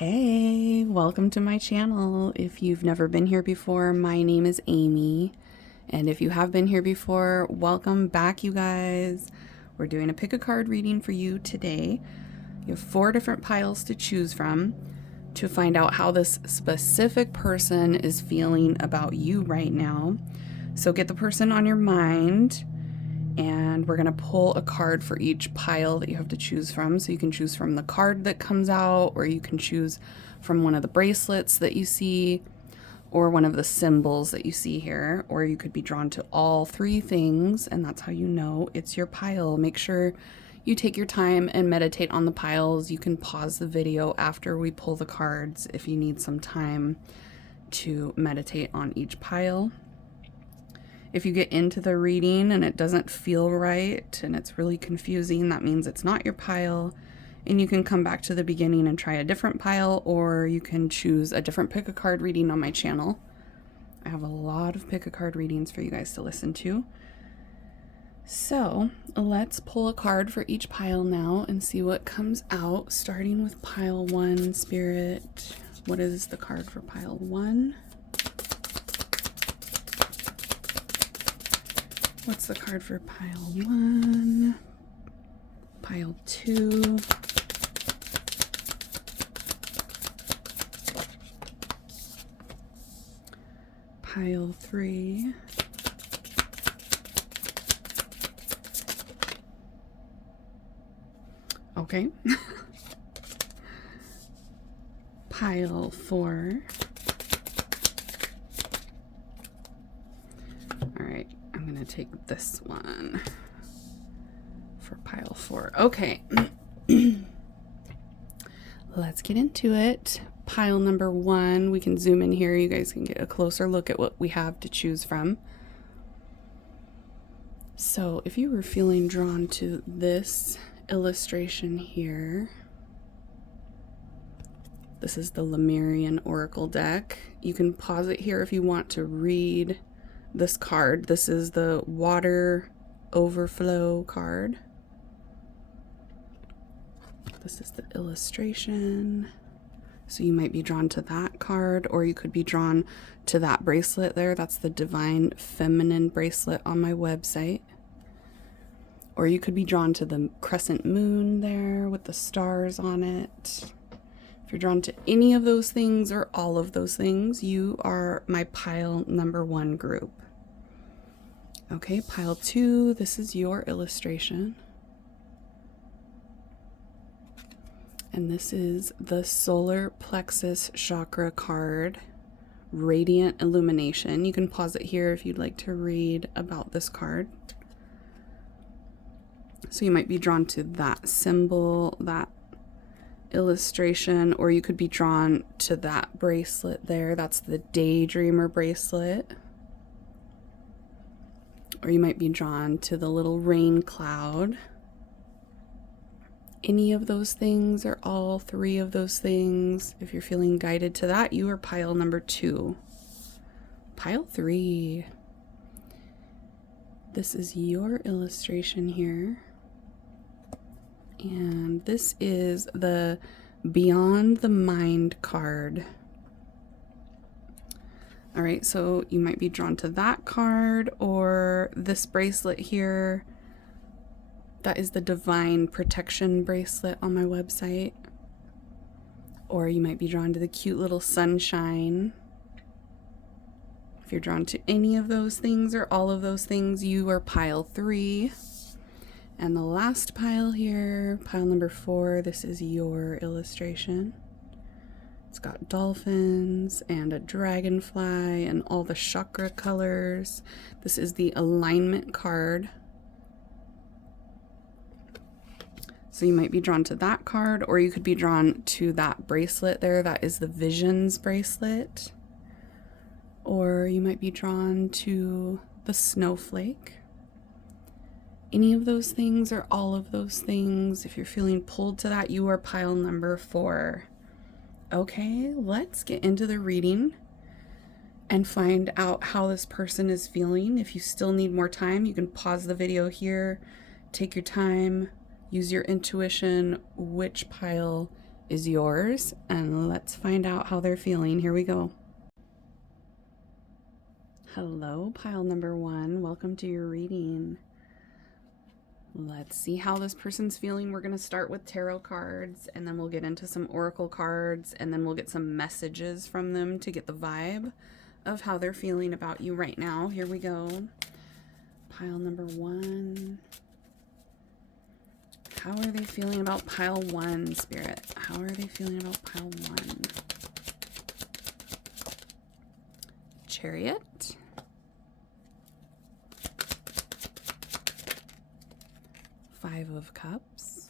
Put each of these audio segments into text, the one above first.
Hey, welcome to my channel. If you've never been here before, my name is Amy. And if you have been here before, welcome back, you guys. We're doing a pick a card reading for you today. You have 4 different piles to choose from to find out how this specific person is feeling about you right now. So get the person on your mind, and we're going to pull a card for each pile that you have to choose from. So you can choose from the card that comes out, or you can choose from one of the bracelets that you see, or one of the symbols that you see here, or you could be drawn to all 3 things, and that's how you know it's your pile. Make sure you take your time and meditate on the piles. You can pause the video after we pull the cards if you need some time to meditate on each pile. If you get into the reading and it doesn't feel right and it's really confusing, that means it's not your pile, and you can come back to the beginning and try a different pile, or you can choose a different pick a card reading on my channel. I have a lot of pick a card readings for you guys to listen to. So let's pull a card for each pile now and see what comes out, starting with pile 1. Spirit, what is the card for pile 1? What's the card for pile 1? Pile 2. Pile 3. Okay. Pile 4. All right. I'm going to take this one for pile 4. Okay. Let's get into it. Pile number 1. We can zoom in here. You guys can get a closer look at what we have to choose from. So if you were feeling drawn to this illustration here, this is the Lemurian Oracle deck. You can pause it here if you want to read this card. This is the water overflow card. This is the illustration. So you might be drawn to that card, or you could be drawn to that bracelet there. That's the Divine Feminine bracelet on my website. Or you could be drawn to the crescent moon there with the stars on it. If you're drawn to any of those things or all of those things, you are my pile number 1 group. Okay, pile 2, this is your illustration. And this is the solar plexus chakra card, Radiant Illumination. You can pause it here if you'd like to read about this card. So you might be drawn to that symbol, that illustration, or you could be drawn to that bracelet there. That's the Daydreamer bracelet. Or you might be drawn to the little rain cloud. Any of those things or all 3 of those things. If you're feeling guided to that, you are pile number 2. Pile 3. This is your illustration here. And this is the Beyond the Mind card. All right, so you might be drawn to that card or this bracelet here. That is the Divine Protection bracelet on my website. Or you might be drawn to the cute little sunshine. If you're drawn to any of those things or all of those things, you are pile 3. And the last pile here, pile number 4, this is your illustration. It's got dolphins and a dragonfly and all the chakra colors. This is the alignment card. So you might be drawn to that card, or you could be drawn to that bracelet there. That is the Visions bracelet. Or you might be drawn to the snowflake. Any of those things or all of those things. If you're feeling pulled to that, you are pile number 4. Okay, let's get into the reading and find out how this person is feeling. If you still need more time, you can pause the video here, take your time, use your intuition, which pile is yours, and let's find out how they're feeling. Here we go. Hello, pile number 1. Welcome to your reading. Let's see how this person's feeling. We're going to start with tarot cards, and then we'll get into some oracle cards, and then we'll get some messages from them to get the vibe of how they're feeling about you right now. Here we go. Pile number 1. How are they feeling about pile 1, Spirit? How are they feeling about pile 1? Chariot. Five of Cups.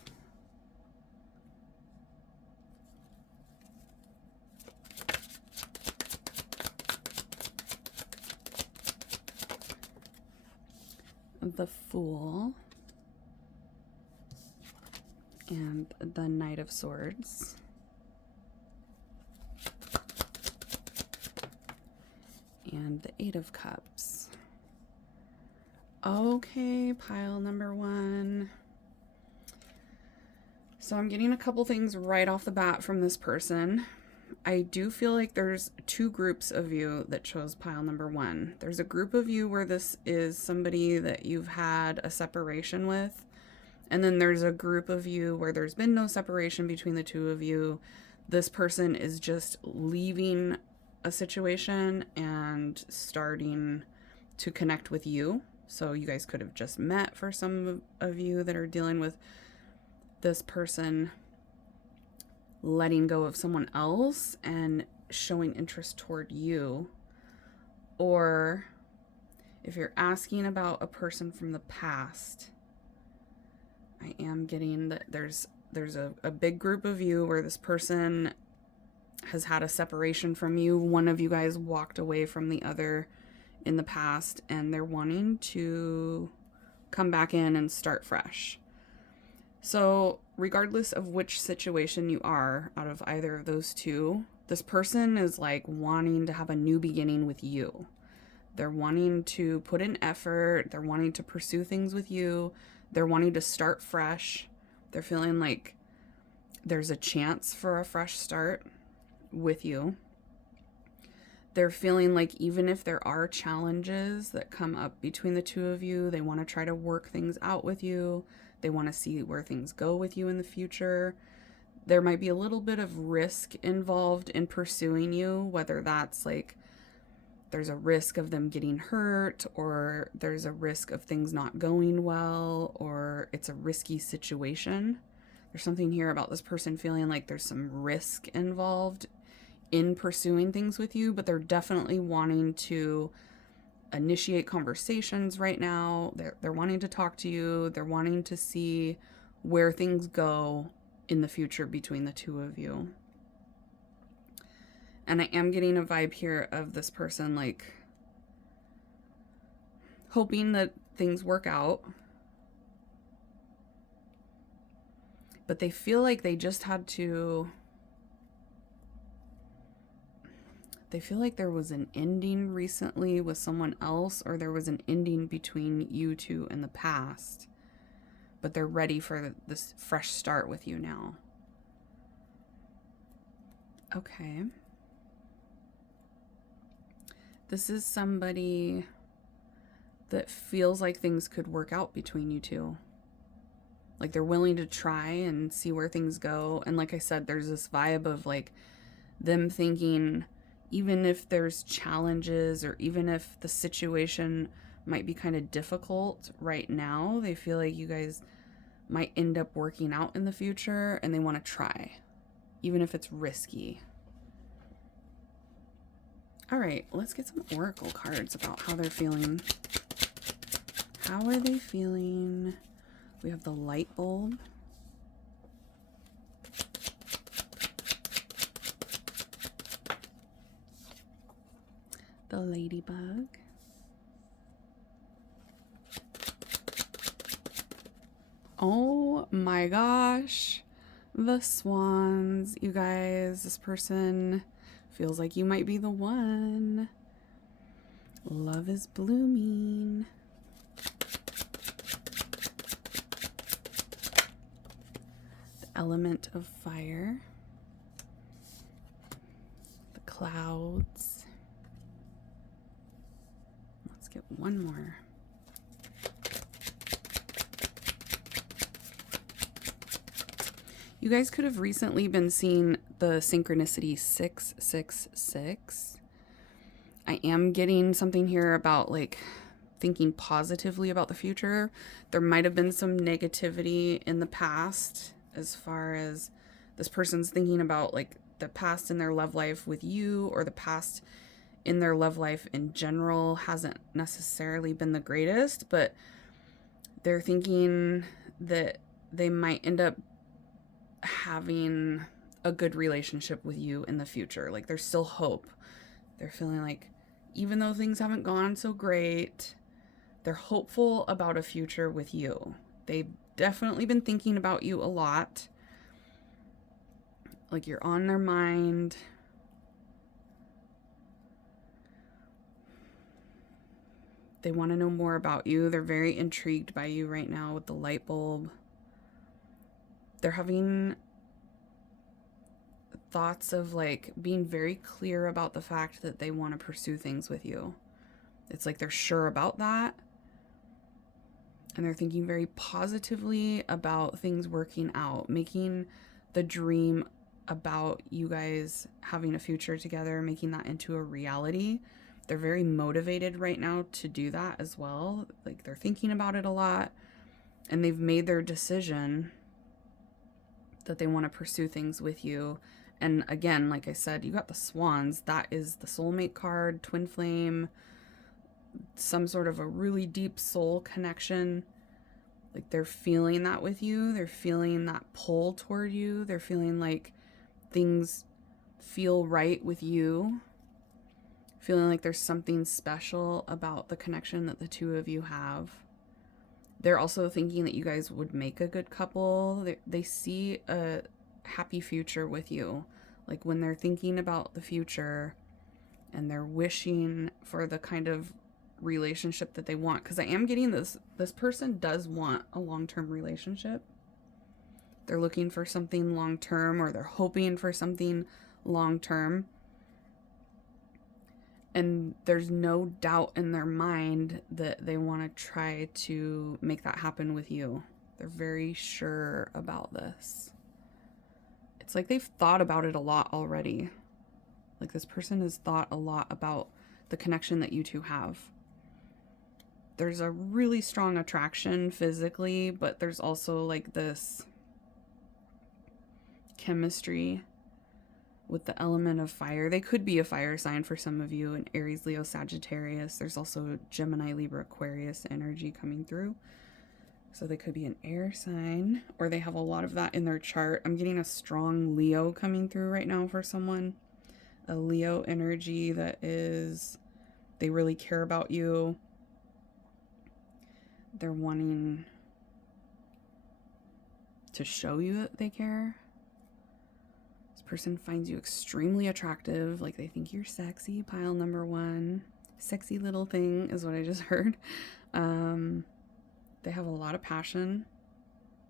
The Fool. And the Knight of Swords. And the Eight of Cups. Okay, pile number 1. So I'm getting a couple things right off the bat from this person. I do feel like there's 2 groups of you that chose pile number 1. There's a group of you where this is somebody that you've had a separation with. And then there's a group of you where there's been no separation between the 2 of you. This person is just leaving a situation and starting to connect with you. So you guys could have just met, for some of you that are dealing with this person letting go of someone else and showing interest toward you. Or if you're asking about a person from the past, I am getting that there's a big group of you where this person has had a separation from you. One of you guys walked away from the other in the past, and they're wanting to come back in and start fresh. So regardless of which situation you are out of either of those 2, this person is like wanting to have a new beginning with you. They're wanting to put in effort. They're wanting to pursue things with you. They're wanting to start fresh. They're feeling like there's a chance for a fresh start with you. They're feeling like even if there are challenges that come up between the 2 of you, they want to try to work things out with you. They want to see where things go with you in the future. There might be a little bit of risk involved in pursuing you, whether that's like there's a risk of them getting hurt, or there's a risk of things not going well, or it's a risky situation. There's something here about this person feeling like there's some risk involved in pursuing things with you, but they're definitely wanting to initiate conversations right now. They're wanting to talk to you. They're wanting to see where things go in the future between the 2 of you. And I am getting a vibe here of this person like hoping that things work out, but they feel like they just had to, they feel like there was an ending recently with someone else, or there was an ending between you 2 in the past, but they're ready for this fresh start with you now. Okay. This is somebody that feels like things could work out between you 2. Like they're willing to try and see where things go. And like I said, there's this vibe of like them thinking, even if there's challenges or even if the situation might be kind of difficult right now, they feel like you guys might end up working out in the future, and they want to try, even if it's risky. All right, let's get some oracle cards about how they're feeling. How are they feeling? We have the light bulb. The ladybug. Oh my gosh. The swans. You guys, this person feels like you might be the one. Love is blooming. The element of fire. clouds. Let's get one more. You guys could have recently been seeing the synchronicity 666. I am getting something here about like thinking positively about the future. There might have been some negativity in the past as far as this person's thinking about like the past in their love life with you, or the past in their love life in general hasn't necessarily been the greatest, but they're thinking that they might end up having a good relationship with you in the future. Like there's still hope. They're feeling like even though things haven't gone so great, they're hopeful about a future with you. They've definitely been thinking about you a lot. Like you're on their mind. They want to know more about you. They're very intrigued by you right now with the light bulb. They're having thoughts of like being very clear about the fact that they want to pursue things with you. It's like they're sure about that. And they're thinking very positively about things working out, making the dream about you guys having a future together, making that into a reality. They're very motivated right now to do that as well. Like they're thinking about it a lot, and they've made their decision that they want to pursue things with you. And again, like I said, you got the swans. That is the soulmate card, twin flame, some sort of a really deep soul connection. Like they're feeling that with you. They're feeling that pull toward you. They're feeling like things feel right with you. Feeling like there's something special about the connection that the two of you have. They're also thinking that you guys would make a good couple. They see a happy future with you. Like when they're thinking about the future and they're wishing for the kind of relationship that they want, because I am getting this person does want a long-term relationship. They're looking for something long-term, or they're hoping for something long-term. And there's no doubt in their mind that they want to try to make that happen with you. They're very sure about this. It's like they've thought about it a lot already. Like this person has thought a lot about the connection that you two have. There's a really strong attraction physically, but there's also like this chemistry with the element of fire. They could be a fire sign for some of you, an Aries, Leo, Sagittarius. There's also Gemini, Libra, Aquarius energy coming through. So they could be an air sign, or they have a lot of that in their chart. I'm getting a strong Leo coming through right now for someone. A Leo energy that is, they really care about you. They're wanting to show you that they care. This person finds you extremely attractive. Like they think you're sexy. Pile number one. Sexy little thing is what I just heard. They have a lot of passion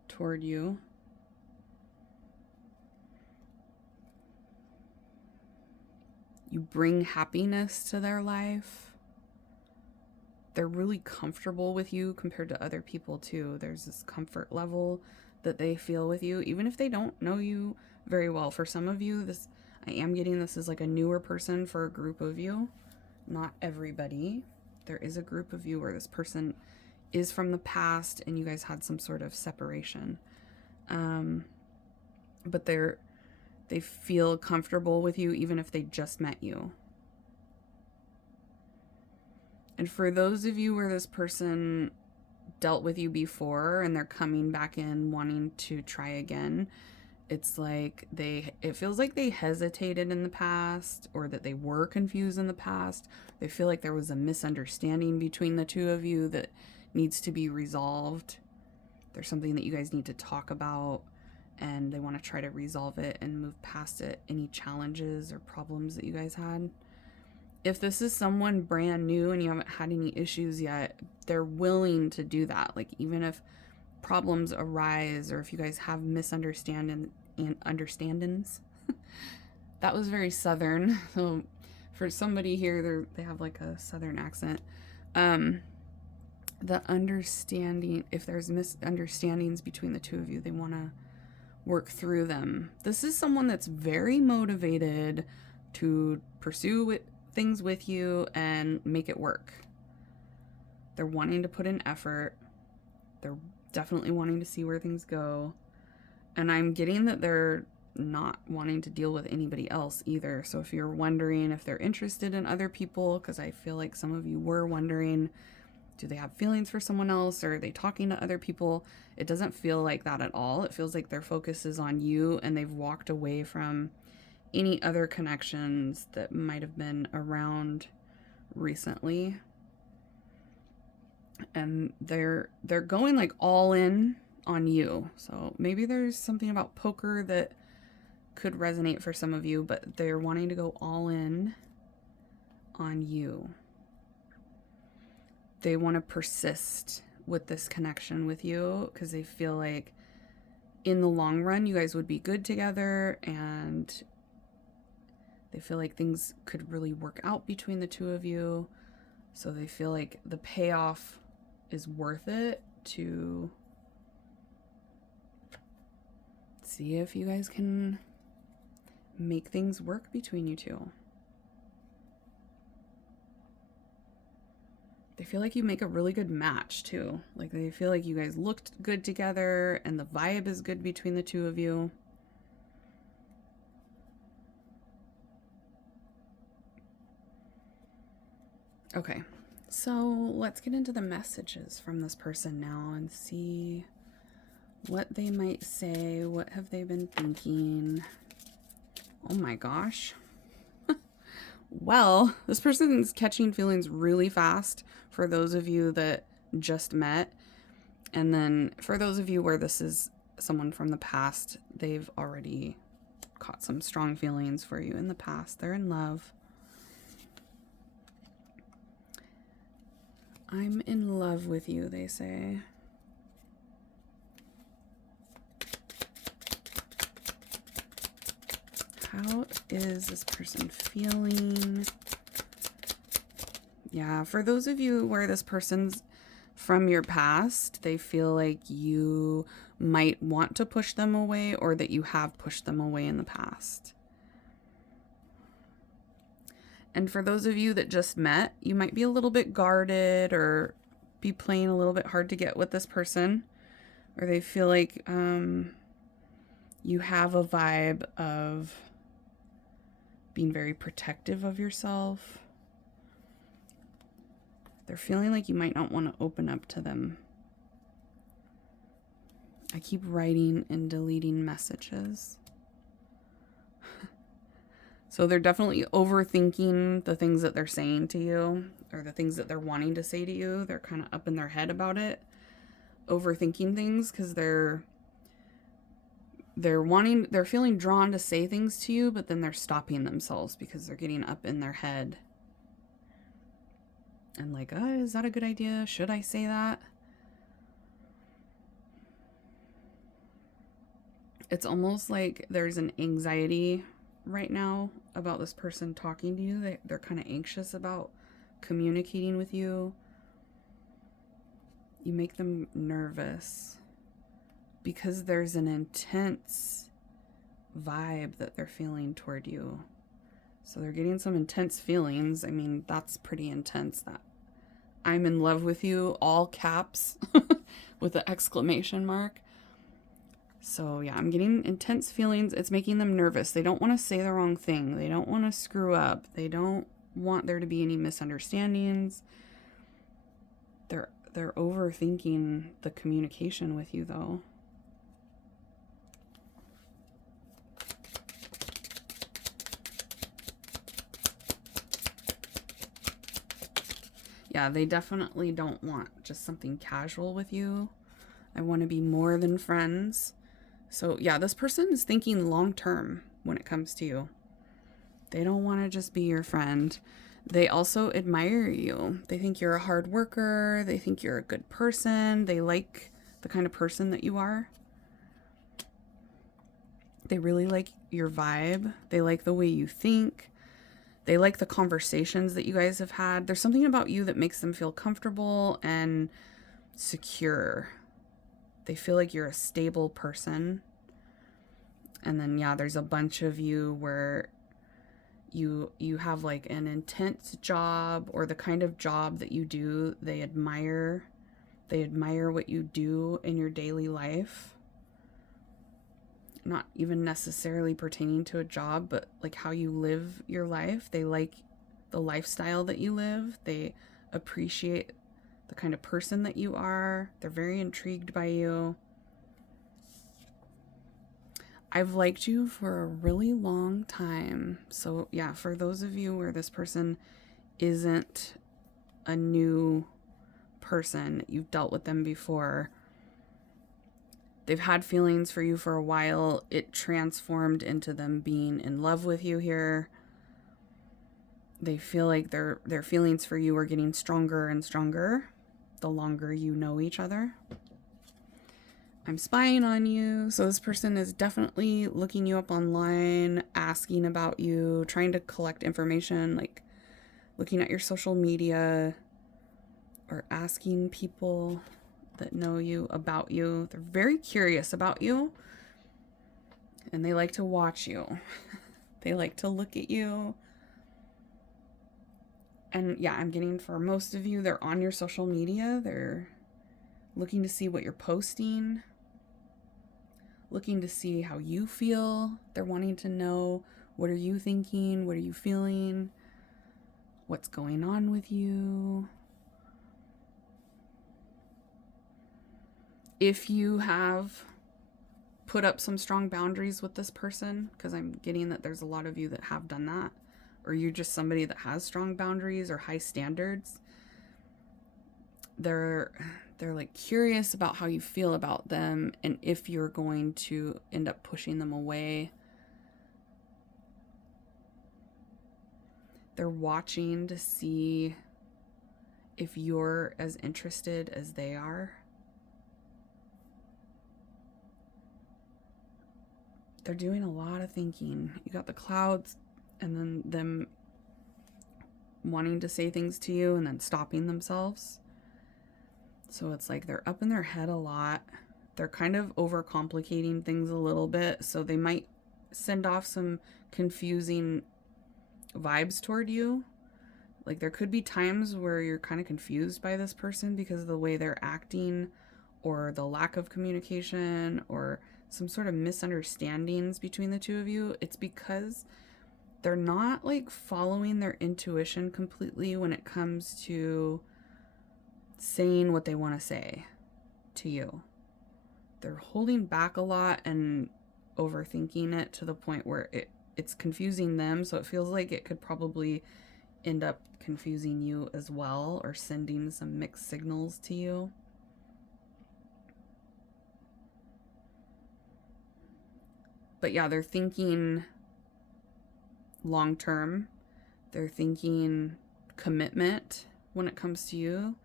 toward you. You bring happiness to their life. They're really comfortable with you compared to other people too. There's this comfort level that they feel with you, even if they don't know you very well. For some of you, I am getting this is like a newer person for a group of you. Not everybody. There is a group of you where this person is from the past and you guys had some sort of separation. But they feel comfortable with you even if they just met you. And for those of you where this person dealt with you before and they're coming back in wanting to try again, it's like it feels like they hesitated in the past, or that they were confused in the past. They feel like there was a misunderstanding between the two of you that needs to be resolved. There's something that you guys need to talk about, and they want to try to resolve it and move past it, any challenges or problems that you guys had. If this is someone brand new and you haven't had any issues yet, they're willing to do that. Like even if problems arise, or if you guys have misunderstandings, That was very southern. So for somebody here, they have like a southern accent. The understanding, if there's misunderstandings between the two of you, they want to work through them. This is someone that's very motivated to pursue things with you and make it work. They're wanting to put in effort. They're definitely wanting to see where things go. And I'm getting that they're not wanting to deal with anybody else either. So if you're wondering if they're interested in other people, because I feel like some of you were wondering, do they have feelings for someone else, or are they talking to other people? It doesn't feel like that at all. It feels like their focus is on you, and they've walked away from any other connections that might have been around recently. And they're going like all in on you. So maybe there's something about poker that could resonate for some of you, but they're wanting to go all in on you. They want to persist with this connection with you because they feel like in the long run you guys would be good together, and they feel like things could really work out between the two of you. So they feel like the payoff is worth it to see if you guys can make things work between you two. They feel like you make a really good match too. Like they feel like you guys looked good together and the vibe is good between the two of you. Okay, so let's get into the messages from this person now and see what they might say. What have they been thinking? Oh my gosh. Well, this person's catching feelings really fast for those of you that just met. And then for those of you where this is someone from the past, they've already caught some strong feelings for you in the past. They're in love. I'm in love with you, they say. How is this person feeling? Yeah, for those of you where this person's from your past, they feel like you might want to push them away, or that you have pushed them away in the past. And for those of you that just met, you might be a little bit guarded or be playing a little bit hard to get with this person, or they feel like you have a vibe of being very protective of yourself. They're feeling like you might not want to open up to them. I keep writing and deleting messages. So they're definitely overthinking the things that they're saying to you, or the things that they're wanting to say to you. They're kind of up in their head about it, overthinking things, because they're feeling drawn to say things to you, but then they're stopping themselves because they're getting up in their head. And like, is that a good idea? Should I say that? It's almost like there's an anxiety right now about this person talking to you. They're kind of anxious about communicating with you. You make them nervous because there's an intense vibe that they're feeling toward you. So they're getting some intense feelings. I mean, that's pretty intense. That I'm in love with you, all caps with an exclamation mark. So yeah, I'm getting intense feelings. It's making them nervous. They don't want to say the wrong thing. They don't want to screw up. They don't want there to be any misunderstandings. They're overthinking the communication with you though. Yeah, they definitely don't want just something casual with you. I want to be more than friends. So yeah, this person is thinking long term when it comes to you. They don't want to just be your friend. They also admire you. They think you're a hard worker. They think you're a good person. They like the kind of person that you are. They really like your vibe. They like the way you think. They like the conversations that you guys have had. There's something about you that makes them feel comfortable and secure. They feel like you're a stable person. And then, yeah, there's a bunch of you where you have like an intense job, or the kind of job that you do. They admire what you do in your daily life. Not even necessarily pertaining to a job, but like how you live your life. They like the lifestyle that you live. They appreciate the kind of person that you are. They're very intrigued by you. I've liked you for a really long time. So yeah, for those of you where this person isn't a new person, you've dealt with them before, they've had feelings for you for a while. It transformed into them being in love with you here. They feel like their feelings for you are getting stronger and stronger the longer you know each other. I'm spying on you. So this person is definitely looking you up online, asking about you, trying to collect information, like looking at your social media or asking people that know you about you. They're very curious about you, and they like to watch you. They like to look at you. And yeah, I'm getting for most of you, they're on your social media. They're looking to see what you're posting, looking to see how you feel. They're wanting to know, what are you thinking? What are you feeling? What's going on with you? If you have put up some strong boundaries with this person, because I'm getting that there's a lot of you that have done that, or you're just somebody that has strong boundaries or high standards, they're like curious about how you feel about them and if you're going to end up pushing them away. They're watching to see if you're as interested as they are. They're doing a lot of thinking. You got the clouds, and then them wanting to say things to you and then stopping themselves. So it's like they're up in their head a lot. They're kind of overcomplicating things a little bit. So they might send off some confusing vibes toward you. Like there could be times where you're kind of confused by this person because of the way they're acting, or the lack of communication, or some sort of misunderstandings between the two of you. It's because they're not like following their intuition completely when it comes to saying what they want to say to you. They're holding back a lot and overthinking it to the point where it's confusing them. So it feels like it could probably end up confusing you as well, or sending some mixed signals to you. But yeah, they're thinking long term. They're thinking commitment when it comes to you.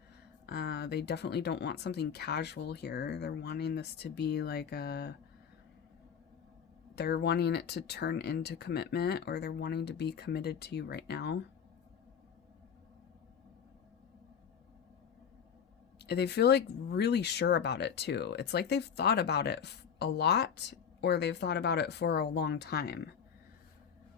They definitely don't want something casual here. They're wanting this to be like they're wanting it to turn into commitment, or they're wanting to be committed to you right now. They feel like really sure about it too. It's like they've thought about it a lot, or they've thought about it for a long time.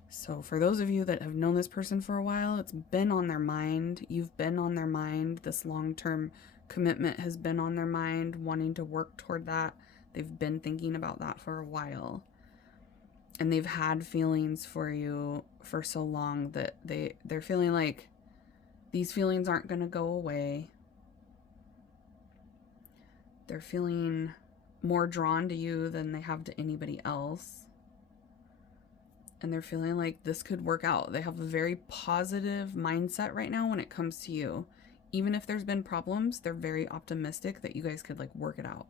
So for those of you that have known this person for a while, it's been on their mind. You've been on their mind. This long-term commitment has been on their mind, wanting to work toward that. They've been thinking about that for a while. And they've had feelings for you for so long that they're feeling like these feelings aren't going to go away. They're feeling more drawn to you than they have to anybody else. And they're feeling like this could work out. They have a very positive mindset right now when it comes to you. Even if there's been problems, they're very optimistic that you guys could like work it out.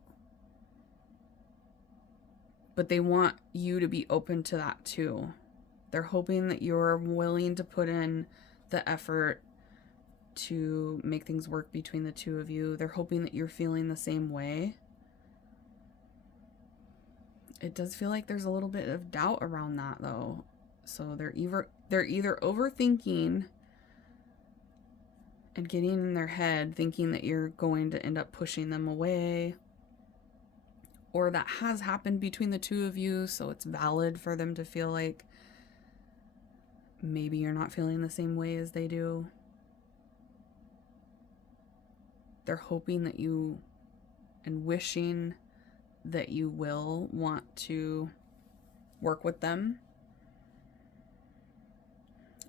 But they want you to be open to that too. They're hoping that you're willing to put in the effort to make things work between the two of you. They're hoping that you're feeling the same way. It does feel like there's a little bit of doubt around that though. So they're either overthinking and getting in their head thinking that you're going to end up pushing them away, or that has happened between the two of you, so it's valid for them to feel like maybe you're not feeling the same way as they do. They're hoping that you, and wishing that you will want to work with them.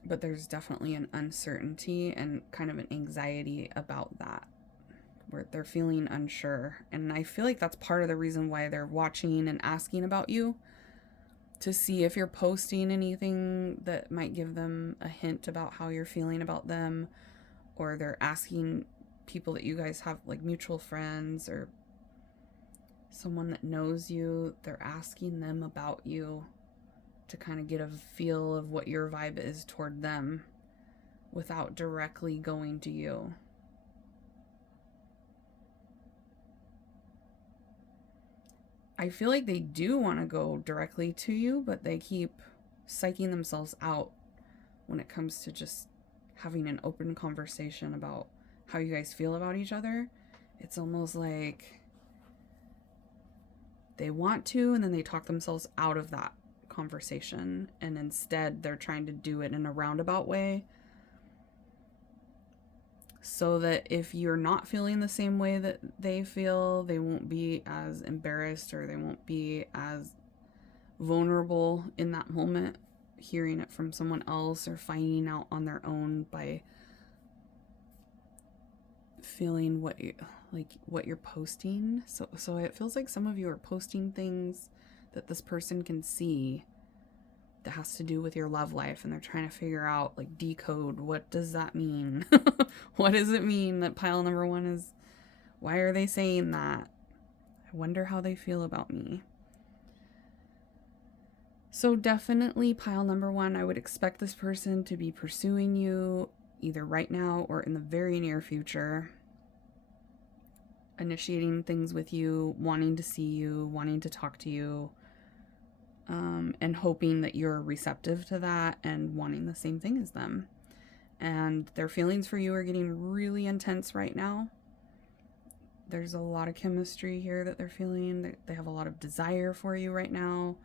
But there's definitely an uncertainty and kind of an anxiety about that, where they're feeling unsure. And I feel like that's part of the reason why they're watching and asking about you, to see if you're posting anything that might give them a hint about how you're feeling about them, or they're asking people that you guys have, like mutual friends or someone that knows you, they're asking them about you to kind of get a feel of what your vibe is toward them without directly going to you. I feel like they do want to go directly to you, but they keep psyching themselves out when it comes to just having an open conversation about how you guys feel about each other. It's almost like they want to, and then they talk themselves out of that conversation, and instead they're trying to do it in a roundabout way, so that if you're not feeling the same way that they feel, they won't be as embarrassed, or they won't be as vulnerable in that moment, hearing it from someone else or finding out on their own by feeling what you're posting. So it feels like some of you are posting things that this person can see that has to do with your love life, and they're trying to figure out, like, decode, what does that mean? What does it mean that pile number one is, why are they saying that? I wonder how they feel about me. So definitely pile number one, I would expect this person to be pursuing you either right now or in the very near future, initiating things with you, wanting to see you, wanting to talk to you, and hoping that you're receptive to that and wanting the same thing as them. And their feelings for you are getting really intense right now. There's a lot of chemistry here that they're feeling. They have a lot of desire for you right now.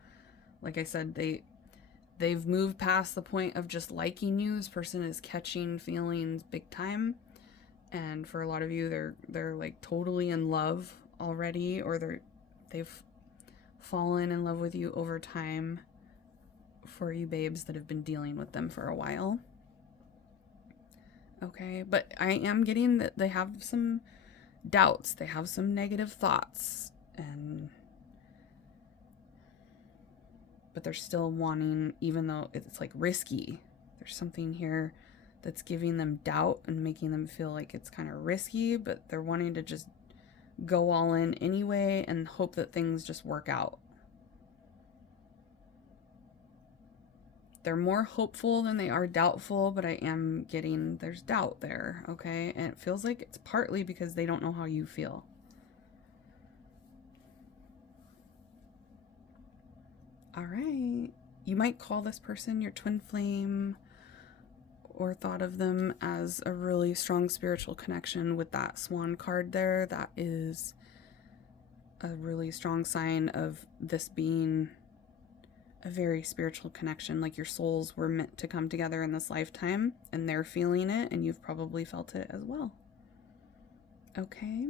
Like I said, they've moved past the point of just liking you. This person is catching feelings big time. And for a lot of you, they're like totally in love already, or they've fallen in love with you over time, for you babes that have been dealing with them for a while. Okay, but I am getting that they have some doubts, they have some negative thoughts, but they're still wanting, even though it's like risky. There's something here that's giving them doubt and making them feel like it's kind of risky, but they're wanting to just go all in anyway and hope that things just work out. They're more hopeful than they are doubtful, but I am getting there's doubt there, okay? And it feels like it's partly because they don't know how you feel. All right. You might call this person your twin flame, or thought of them as a really strong spiritual connection with that swan card there. That is a really strong sign of this being a very spiritual connection, like your souls were meant to come together in this lifetime, and they're feeling it, and you've probably felt it as well. Okay.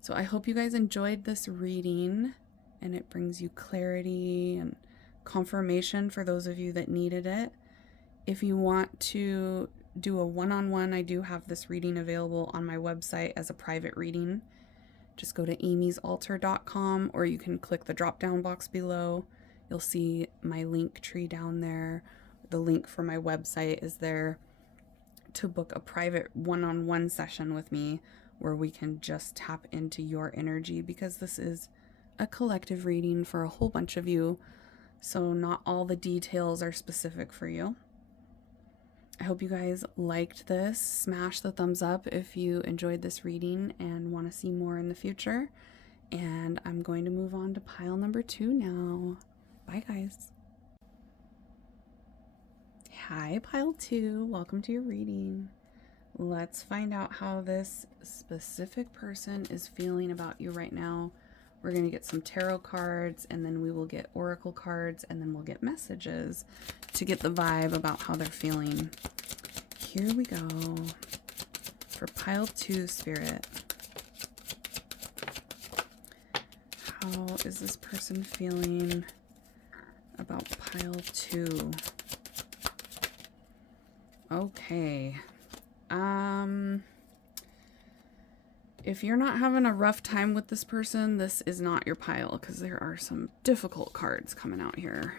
So I hope you guys enjoyed this reading, and it brings you clarity and confirmation for those of you that needed it. If you want to do a one-on-one, I do have this reading available on my website as a private reading. Just go to amysaltar.com, or you can click the drop-down box below. You'll see my LINKTREE down there. The link for my website is there to book a private one-on-one session with me, where we can just tap into your energy, because this is a collective reading for a whole bunch of you, so not all the details are specific for you. I hope you guys liked this. Smash the thumbs up if you enjoyed this reading and want to see more in the future. And I'm going to move on to pile number 2 now. Bye, guys. Hi, pile 2. Welcome to your reading. Let's find out how this specific person is feeling about you right now. We're going to get some tarot cards, and then we will get oracle cards, and then we'll get messages to get the vibe about how they're feeling. Here we go. For pile 2, Spirit. How is this person feeling about pile 2? Okay. If you're not having a rough time with this person, this is not your pile, because there are some difficult cards coming out here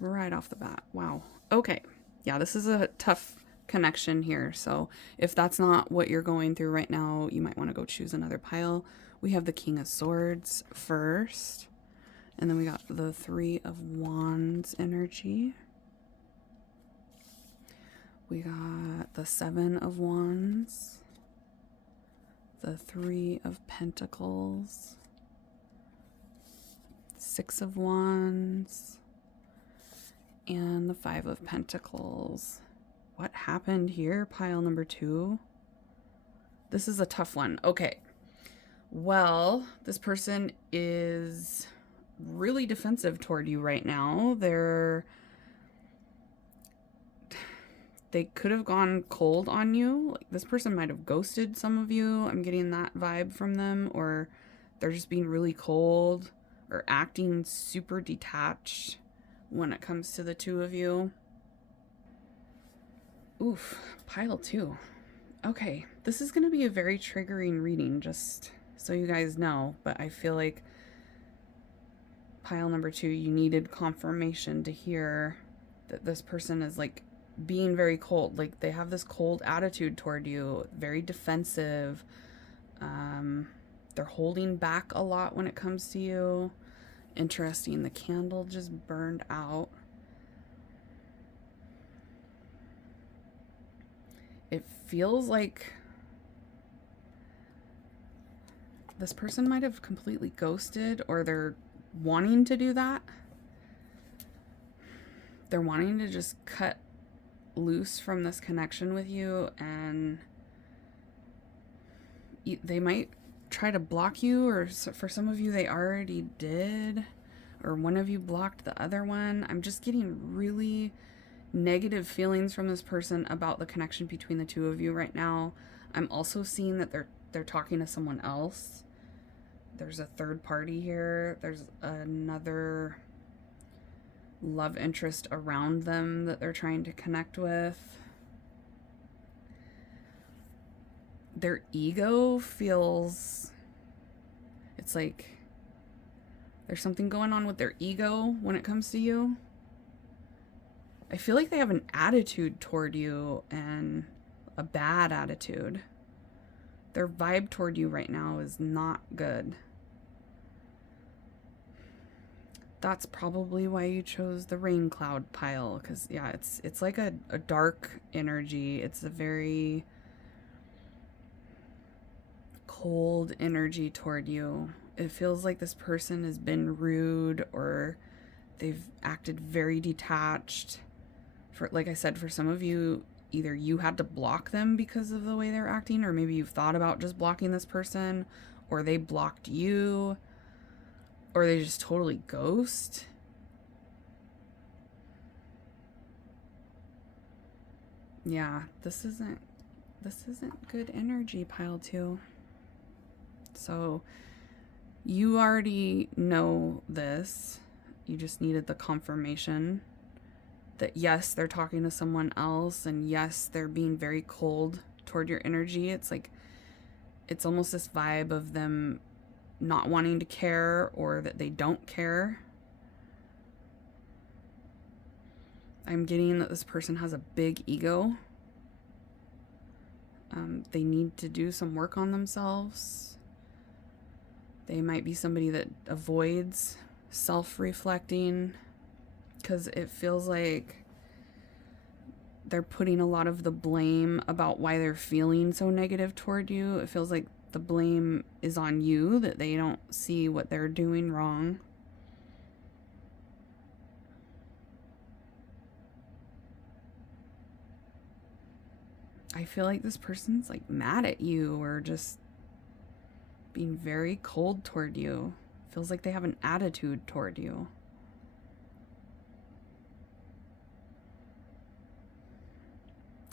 right off the bat. Wow. Okay. Yeah, this is a tough connection here. So if that's not what you're going through right now, you might want to go choose another pile. We have the King of Swords first, and then we got the Three of Wands energy. We got the Seven of Wands, the Three of Pentacles, Six of Wands, and the Five of Pentacles. What happened here, pile number 2? This is a tough one. Okay. Well, this person is really defensive toward you right now. They could have gone cold on you. Like, this person might have ghosted some of you. I'm getting that vibe from them. Or they're just being really cold or acting super detached when it comes to the two of you. Oof, pile 2. Okay, this is going to be a very triggering reading, just so you guys know. But I feel like pile number 2, you needed confirmation to hear that this person is like being very cold. Like, they have this cold attitude toward you, very defensive. They're holding back a lot when it comes to you. Interesting, the candle just burned out. It feels like this person might have completely ghosted, or they're wanting to do that. They're wanting to just cut loose from this connection with you, and they might try to block you, or for some of you they already did, or one of you blocked the other one. I'm just getting really negative feelings from this person about the connection between the two of you right now. I'm also seeing that they're talking to someone else. There's a third party here. There's another love interest around them that they're trying to connect with. Their ego feels, it's like there's something going on with their ego when it comes to you. I feel like they have an attitude toward you, and a bad attitude. Their vibe toward you right now is not good. That's probably why you chose the rain cloud pile, because yeah, it's like a dark energy. It's a very cold energy toward you. It feels like this person has been rude, or they've acted very detached. For, like I said, for some of you, either you had to block them because of the way they're acting, or maybe you've thought about just blocking this person, or they blocked you, or they just totally ghost. Yeah, this isn't good energy, pile 2. So you already know this. You just needed the confirmation that yes, they're talking to someone else, and yes, they're being very cold toward your energy. It's like, it's almost this vibe of them not wanting to care, or that they don't care. I'm getting that this person has a big ego. They need to do some work on themselves. They might be somebody that avoids self-reflecting, because it feels like they're putting a lot of the blame about why they're feeling so negative toward you. It feels like the blame is on you, that they don't see what they're doing wrong. I feel like this person's like mad at you or just being very cold toward you. Feels like they have an attitude toward you.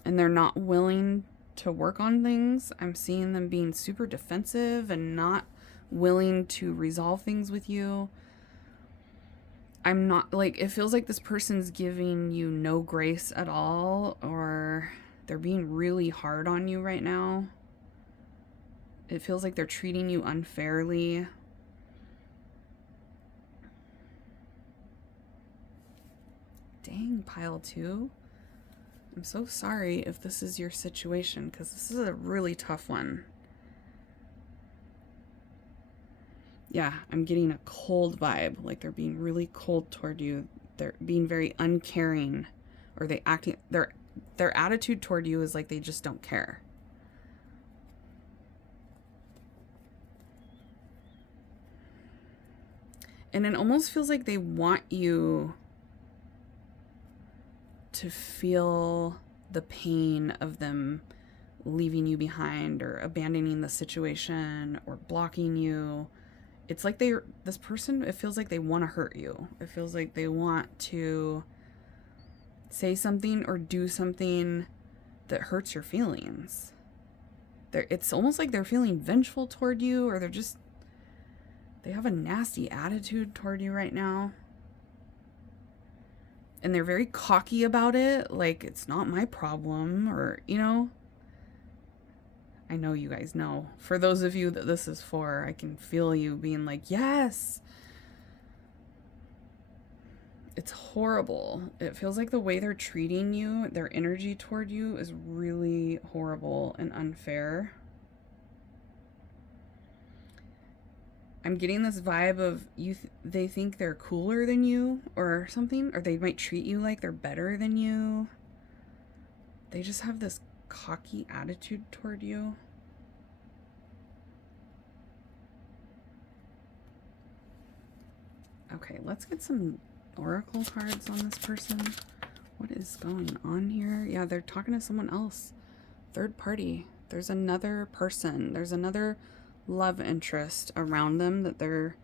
And they're not willing to work on things. I'm seeing them being super defensive and not willing to resolve things with you. I'm not, like, it feels like this person's giving you no grace at all, or they're being really hard on you right now. It feels like they're treating you unfairly. Dang, pile 2. I'm so sorry if this is your situation, because this is a really tough one. Yeah, I'm getting a cold vibe, like they're being really cold toward you. They're being very uncaring, or their attitude toward you is like they just don't care. And it almost feels like they want you to feel the pain of them leaving you behind or abandoning the situation or blocking you. It's like this person, it feels like they want to hurt you. It feels like they want to say something or do something that hurts your feelings. It's almost like they're feeling vengeful toward you, or they have a nasty attitude toward you right now. And they're very cocky about it, like it's not my problem, or, you know. I know you guys know. For those of you that this is for, I can feel you being like, yes. It's horrible. It feels like the way they're treating you, their energy toward you is really horrible and unfair. I'm getting this vibe of they think they're cooler than you or something, or they might treat you like they're better than you. They just have this cocky attitude toward you. Okay, let's get some oracle cards on this person. What is going on here? Yeah, they're talking to someone else. Third party. There's another person. There's another love interest around them that they're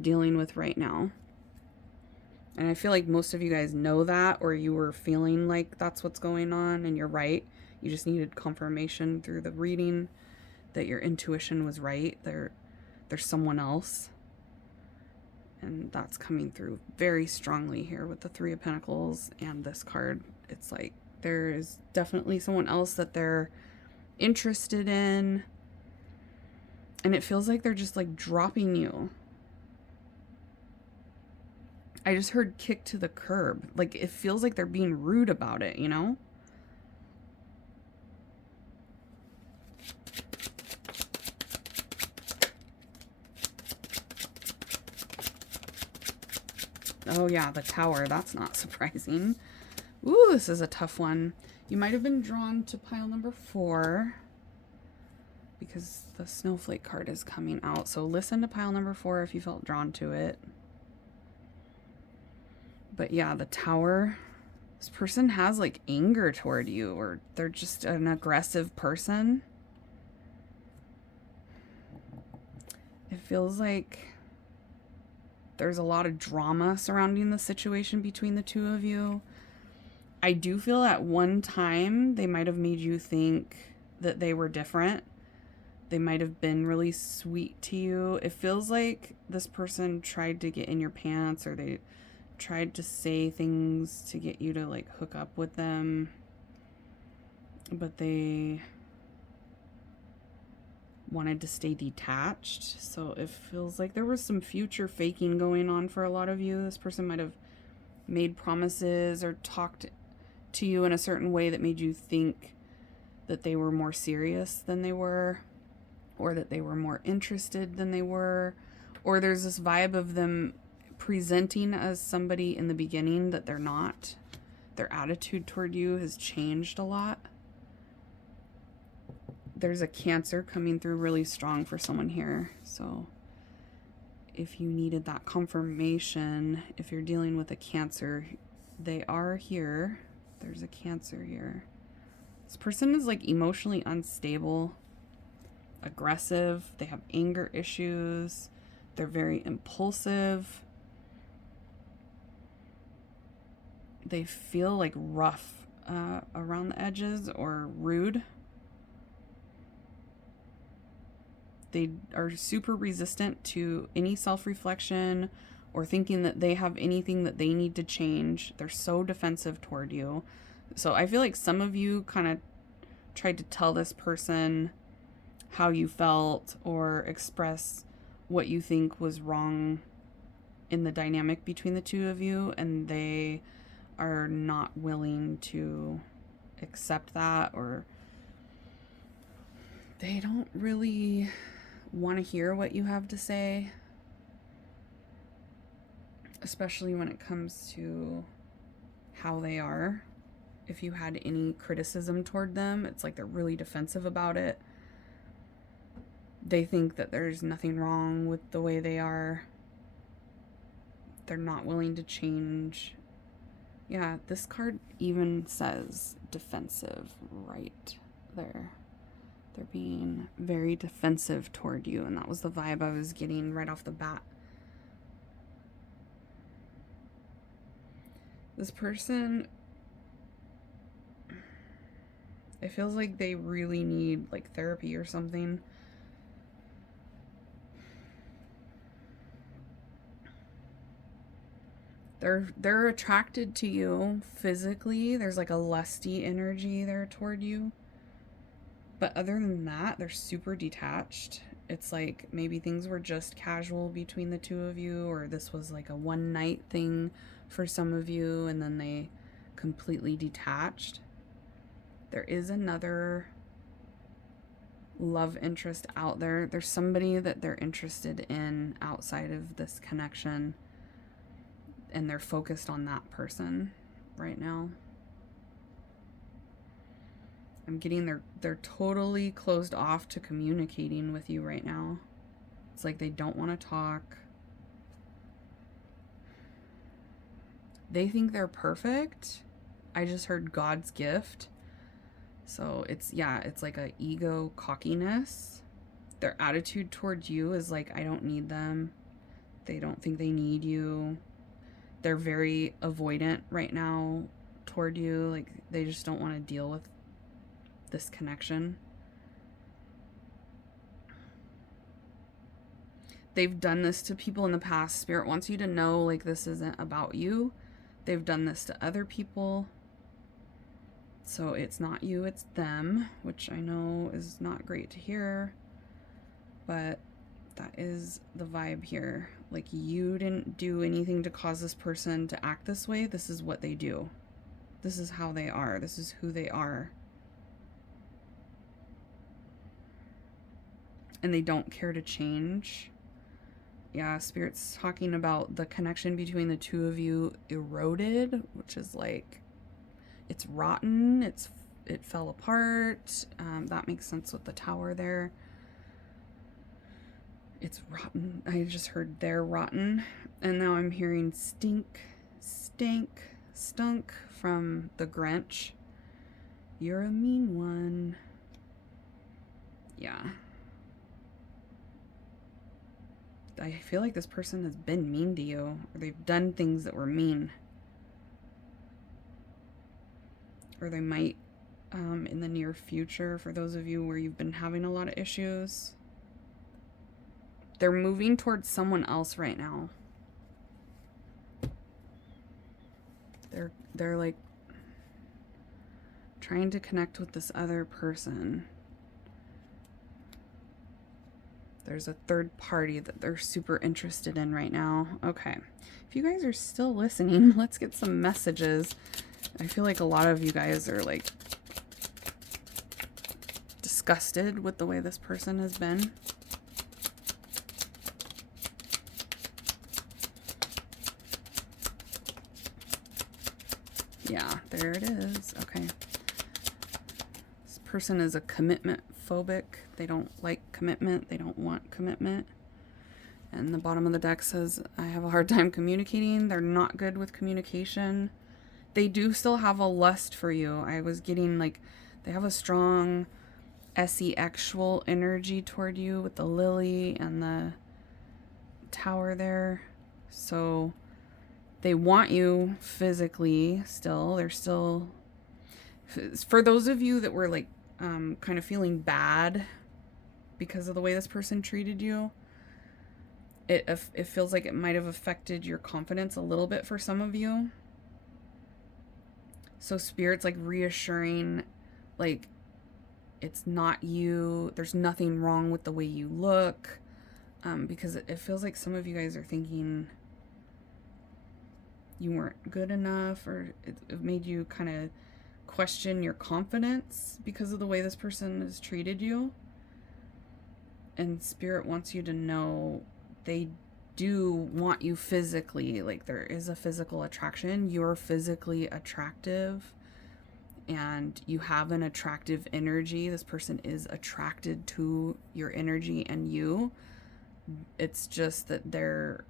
dealing with right now. And I feel like most of you guys know that, or you were feeling like that's what's going on, and you're right. You just needed confirmation through the reading that your intuition was right. There's someone else. And that's coming through very strongly here with the Three of Pentacles and this card. It's like there is definitely someone else that they're interested in. And it feels like they're just like dropping you. I just heard kick to the curb. Like it feels like they're being rude about it, you know? Oh yeah, the Tower. That's not surprising. Ooh, this is a tough one. You might have been drawn to pile number 4. Because the snowflake card is coming out. So listen to pile number 4 if you felt drawn to it. But yeah, the Tower. This person has like anger toward you, or they're just an aggressive person. It feels like there's a lot of drama surrounding the situation between the two of you. I do feel at one time they might have made you think that they were different. They might have been really sweet to you. It feels like this person tried to get in your pants, or they tried to say things to get you to like hook up with them. But they wanted to stay detached. So it feels like there was some future faking going on for a lot of you. This person might have made promises or talked to you in a certain way that made you think that they were more serious than they were, or that they were more interested than they were, or there's this vibe of them presenting as somebody in the beginning that they're not. Their attitude toward you has changed a lot. there's a Cancer coming through really strong for someone here. So if you needed that confirmation, if you're dealing with a Cancer, they are here. There's a Cancer here. This person is like emotionally unstable, aggressive. They have anger issues. They're very impulsive. They feel like rough around the edges or rude. They are super resistant to any self-reflection or thinking that they have anything that they need to change. They're so defensive toward you. So I feel like some of you kind of tried to tell this person how you felt or express what you think was wrong in the dynamic between the two of you, and they are not willing to accept that, or they don't really want to hear what you have to say, especially when it comes to how they are. If you had any criticism toward them, it's like they're really defensive about it. They think that there's nothing wrong with the way they are. They're not willing to change. Yeah, this card even says defensive right there. They're being very defensive toward you, and that was the vibe I was getting right off the bat. This person, it feels like they really need like therapy or something. They're attracted to you physically. There's like a lusty energy there toward you. But other than that, they're super detached. It's like maybe things were just casual between the two of you, or this was like a one night thing for some of you, and then they completely detached. There is another love interest out there. There's somebody that they're interested in outside of this connection, and they're focused on that person right now. I'm getting they're totally closed off to communicating with you right now. It's like they don't want to talk. They think they're perfect. I just heard God's gift. So it's like a ego cockiness. Their attitude towards you is like, I don't need them. They don't think they need you. They're very avoidant right now toward you. Like they just don't want to deal with this connection. They've done this to people in the past. Spirit wants you to know, like, this isn't about you. They've done this to other people. So it's not you, it's them, which I know is not great to hear, but that is the vibe here. Like, you didn't do anything to cause this person to act this way. This is what they do. This is how they are. This is who they are. And they don't care to change. Yeah, Spirit's talking about the connection between the two of you eroded, which is like, it's rotten, it fell apart. That makes sense with the tower there. It's rotten. I just heard they're rotten. And now I'm hearing stink, stank, stunk from the Grinch. You're a mean one. Yeah. I feel like this person has been mean to you, or they've done things that were mean. Or they might in the near future, for those of you where you've been having a lot of issues. They're moving towards someone else right now. They're like trying to connect with this other person. There's a third party that they're super interested in right now. Okay. If you guys are still listening, let's get some messages. I feel like a lot of you guys are like disgusted with the way this person has been. Yeah, there it is. Okay. This person is a commitment phobic. They don't like commitment. They don't want commitment. And the bottom of the deck says, I have a hard time communicating. They're not good with communication. They do still have a lust for you. I was getting like, they have a strong sexual energy toward you with the lily and the tower there. So they want you physically still. They're still, for those of you that were like kind of feeling bad because of the way this person treated you, it feels like it might have affected your confidence a little bit for some of you. So Spirit's like reassuring, like, it's not you. There's nothing wrong with the way you look. Because it feels like some of you guys are thinking you weren't good enough, or it made you kind of question your confidence because of the way this person has treated you. And Spirit wants you to know they do want you physically. Like, there is a physical attraction. You're physically attractive and you have an attractive energy. This person is attracted to your energy and you. It's just that they're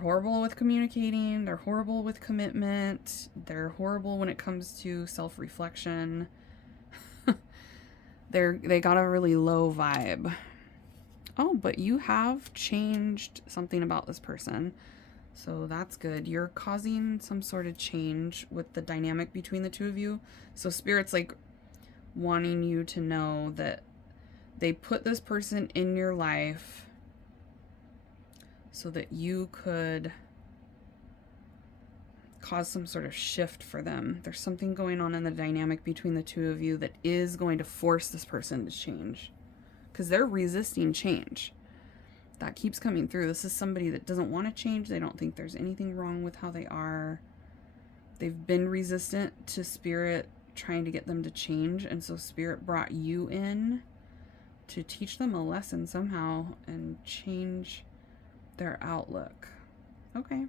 horrible with communicating. They're horrible with commitment. They're horrible when it comes to self-reflection. They got a really low vibe. Oh, but you have changed something about this person. So that's good. You're causing some sort of change with the dynamic between the two of you. So Spirit's like wanting you to know that they put this person in your life so that you could cause some sort of shift for them. There's something going on in the dynamic between the two of you that is going to force this person to change, because they're resisting change. That keeps coming through. This is somebody that doesn't want to change. They don't think there's anything wrong with how they are. They've been resistant to Spirit trying to get them to change, and so Spirit brought you in to teach them a lesson somehow and change their outlook. Okay.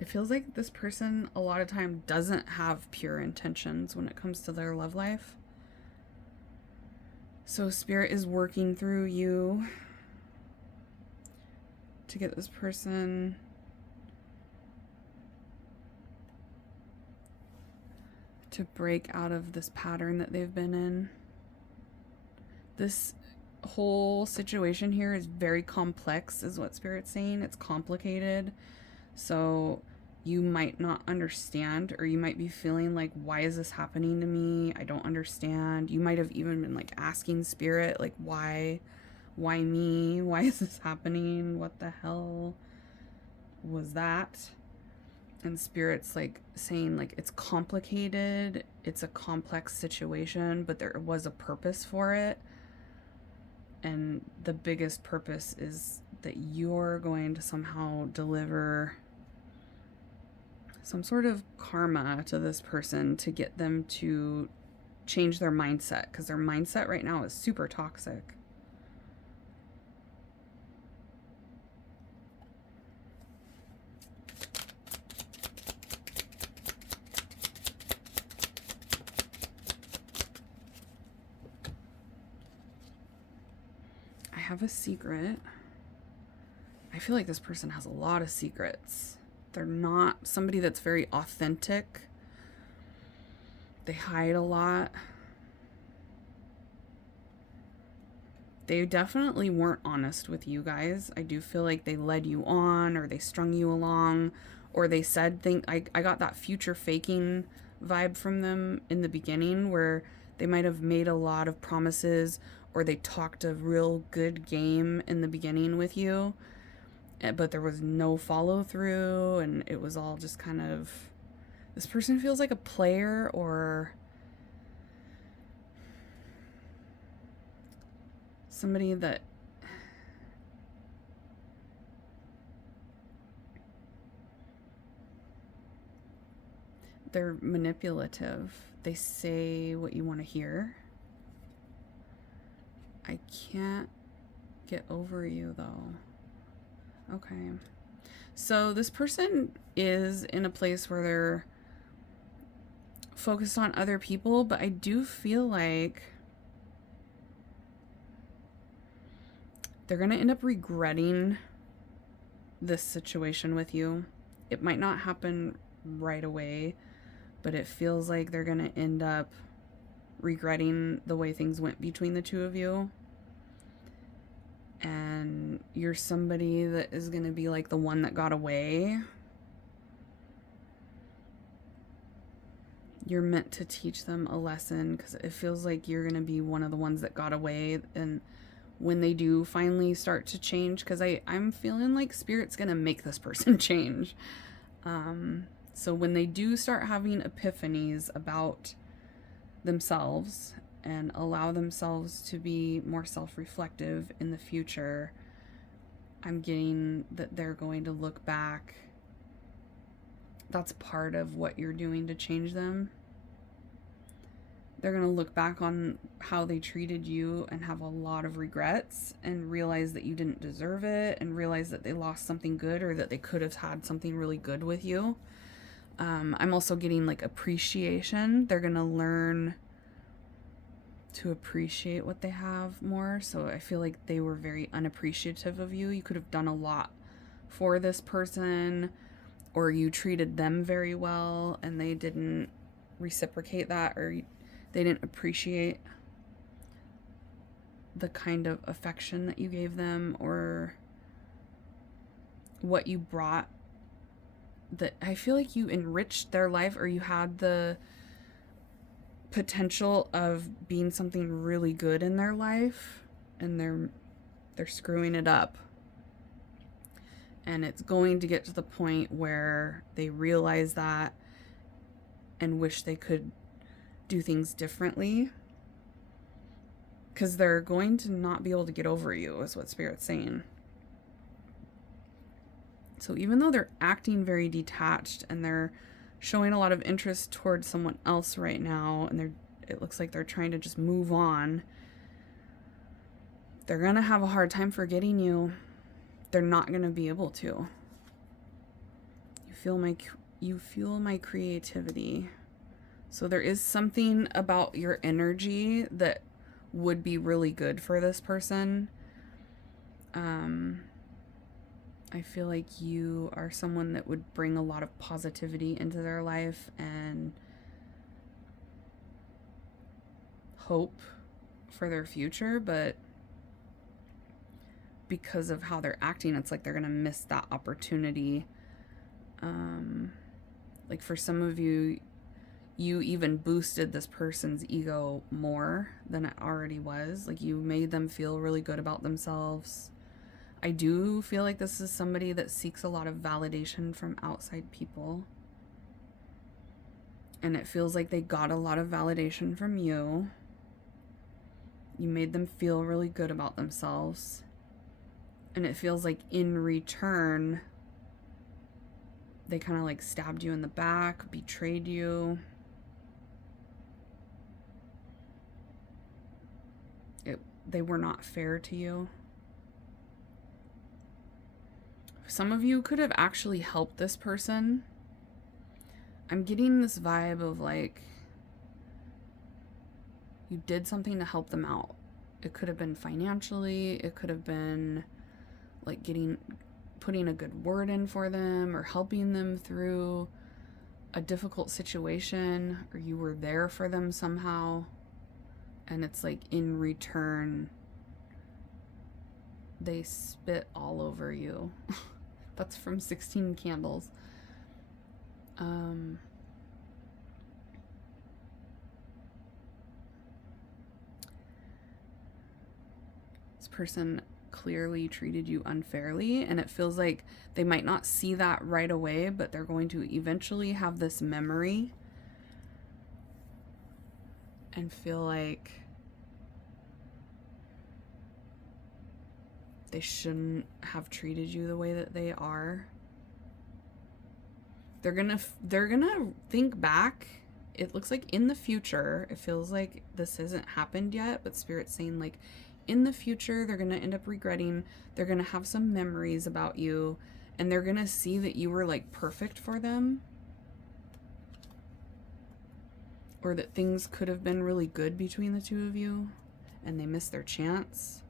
It feels like this person a lot of time doesn't have pure intentions when it comes to their love life. So Spirit is working through you to get this person to break out of this pattern that they've been in. This whole situation here is very complex, is what Spirit's saying. It's complicated. So you might not understand, or you might be feeling like, why is this happening to me? I don't understand. You might have even been like asking Spirit, like, why me? Why is this happening? What the hell was that? And Spirit's like saying, like, it's complicated. It's a complex situation, but there was a purpose for it. And the biggest purpose is that you're going to somehow deliver some sort of karma to this person to get them to change their mindset, because their mindset right now is super toxic. I have a secret. I feel like this person has a lot of secrets. They're not somebody that's very authentic. They hide a lot. They definitely weren't honest with you guys. I do feel like they led you on, or they strung you along, or they said things. I got that future faking vibe from them in the beginning, where they might have made a lot of promises, or they talked a real good game in the beginning with you, but there was no follow through, and it was all just kind of, this person feels like a player, or somebody that they're manipulative. They say what you want to hear. I can't get over you though. Okay. So this person is in a place where they're focused on other people, but I do feel like they're going to end up regretting this situation with you. It might not happen right away, but it feels like they're going to end up regretting the way things went between the two of you. And you're somebody that is going to be like the one that got away. You're meant to teach them a lesson, because it feels like you're going to be one of the ones that got away. And when they do finally start to change, because I'm feeling like Spirit's going to make this person change. So when they do start having epiphanies about themselves and allow themselves to be more self-reflective in the future, I'm getting that they're going to look back. That's part of what you're doing to change them. They're going to look back on how they treated you and have a lot of regrets and realize that you didn't deserve it, and realize that they lost something good, or that they could have had something really good with you. I'm also getting like appreciation. They're going to learn to appreciate what they have more. So I feel like they were very unappreciative of you. You could have done a lot for this person, or you treated them very well and they didn't reciprocate that, or they didn't appreciate the kind of affection that you gave them, or what you brought. That I feel like you enriched their life, or you had the potential of being something really good in their life, and they're screwing it up. And it's going to get to the point where they realize that and wish they could do things differently, because they're going to not be able to get over you, is what Spirit's saying. So even though they're acting very detached and they're showing a lot of interest towards someone else right now, and it looks like they're trying to just move on, they're going to have a hard time forgetting you. They're not going to be able to. You feel my creativity. So there is something about your energy that would be really good for this person. I feel like you are someone that would bring a lot of positivity into their life and hope for their future, but because of how they're acting, it's like they're going to miss that opportunity. Like for some of you, you even boosted this person's ego more than it already was. Like you made them feel really good about themselves. I do feel like this is somebody that seeks a lot of validation from outside people. And it feels like they got a lot of validation from you. You made them feel really good about themselves. And it feels like in return, they kind of like stabbed you in the back, betrayed you. They were not fair to you. Some of you could have actually helped this person. I'm getting this vibe of like you did something to help them out. It could have been financially, it could have been like putting a good word in for them, or helping them through a difficult situation, or you were there for them somehow. And it's like in return, they spit all over you. That's from 16 Candles. This person clearly treated you unfairly, and it feels like they might not see that right away, but they're going to eventually have this memory and feel like they shouldn't have treated you the way that they are. They're gonna think back. It looks like in the future, it feels like this hasn't happened yet, but Spirit's saying like in the future, they're gonna end up regretting. They're gonna have some memories about you, and they're gonna see that you were like perfect for them. or that things could have been really good between the two of you and they missed their chance.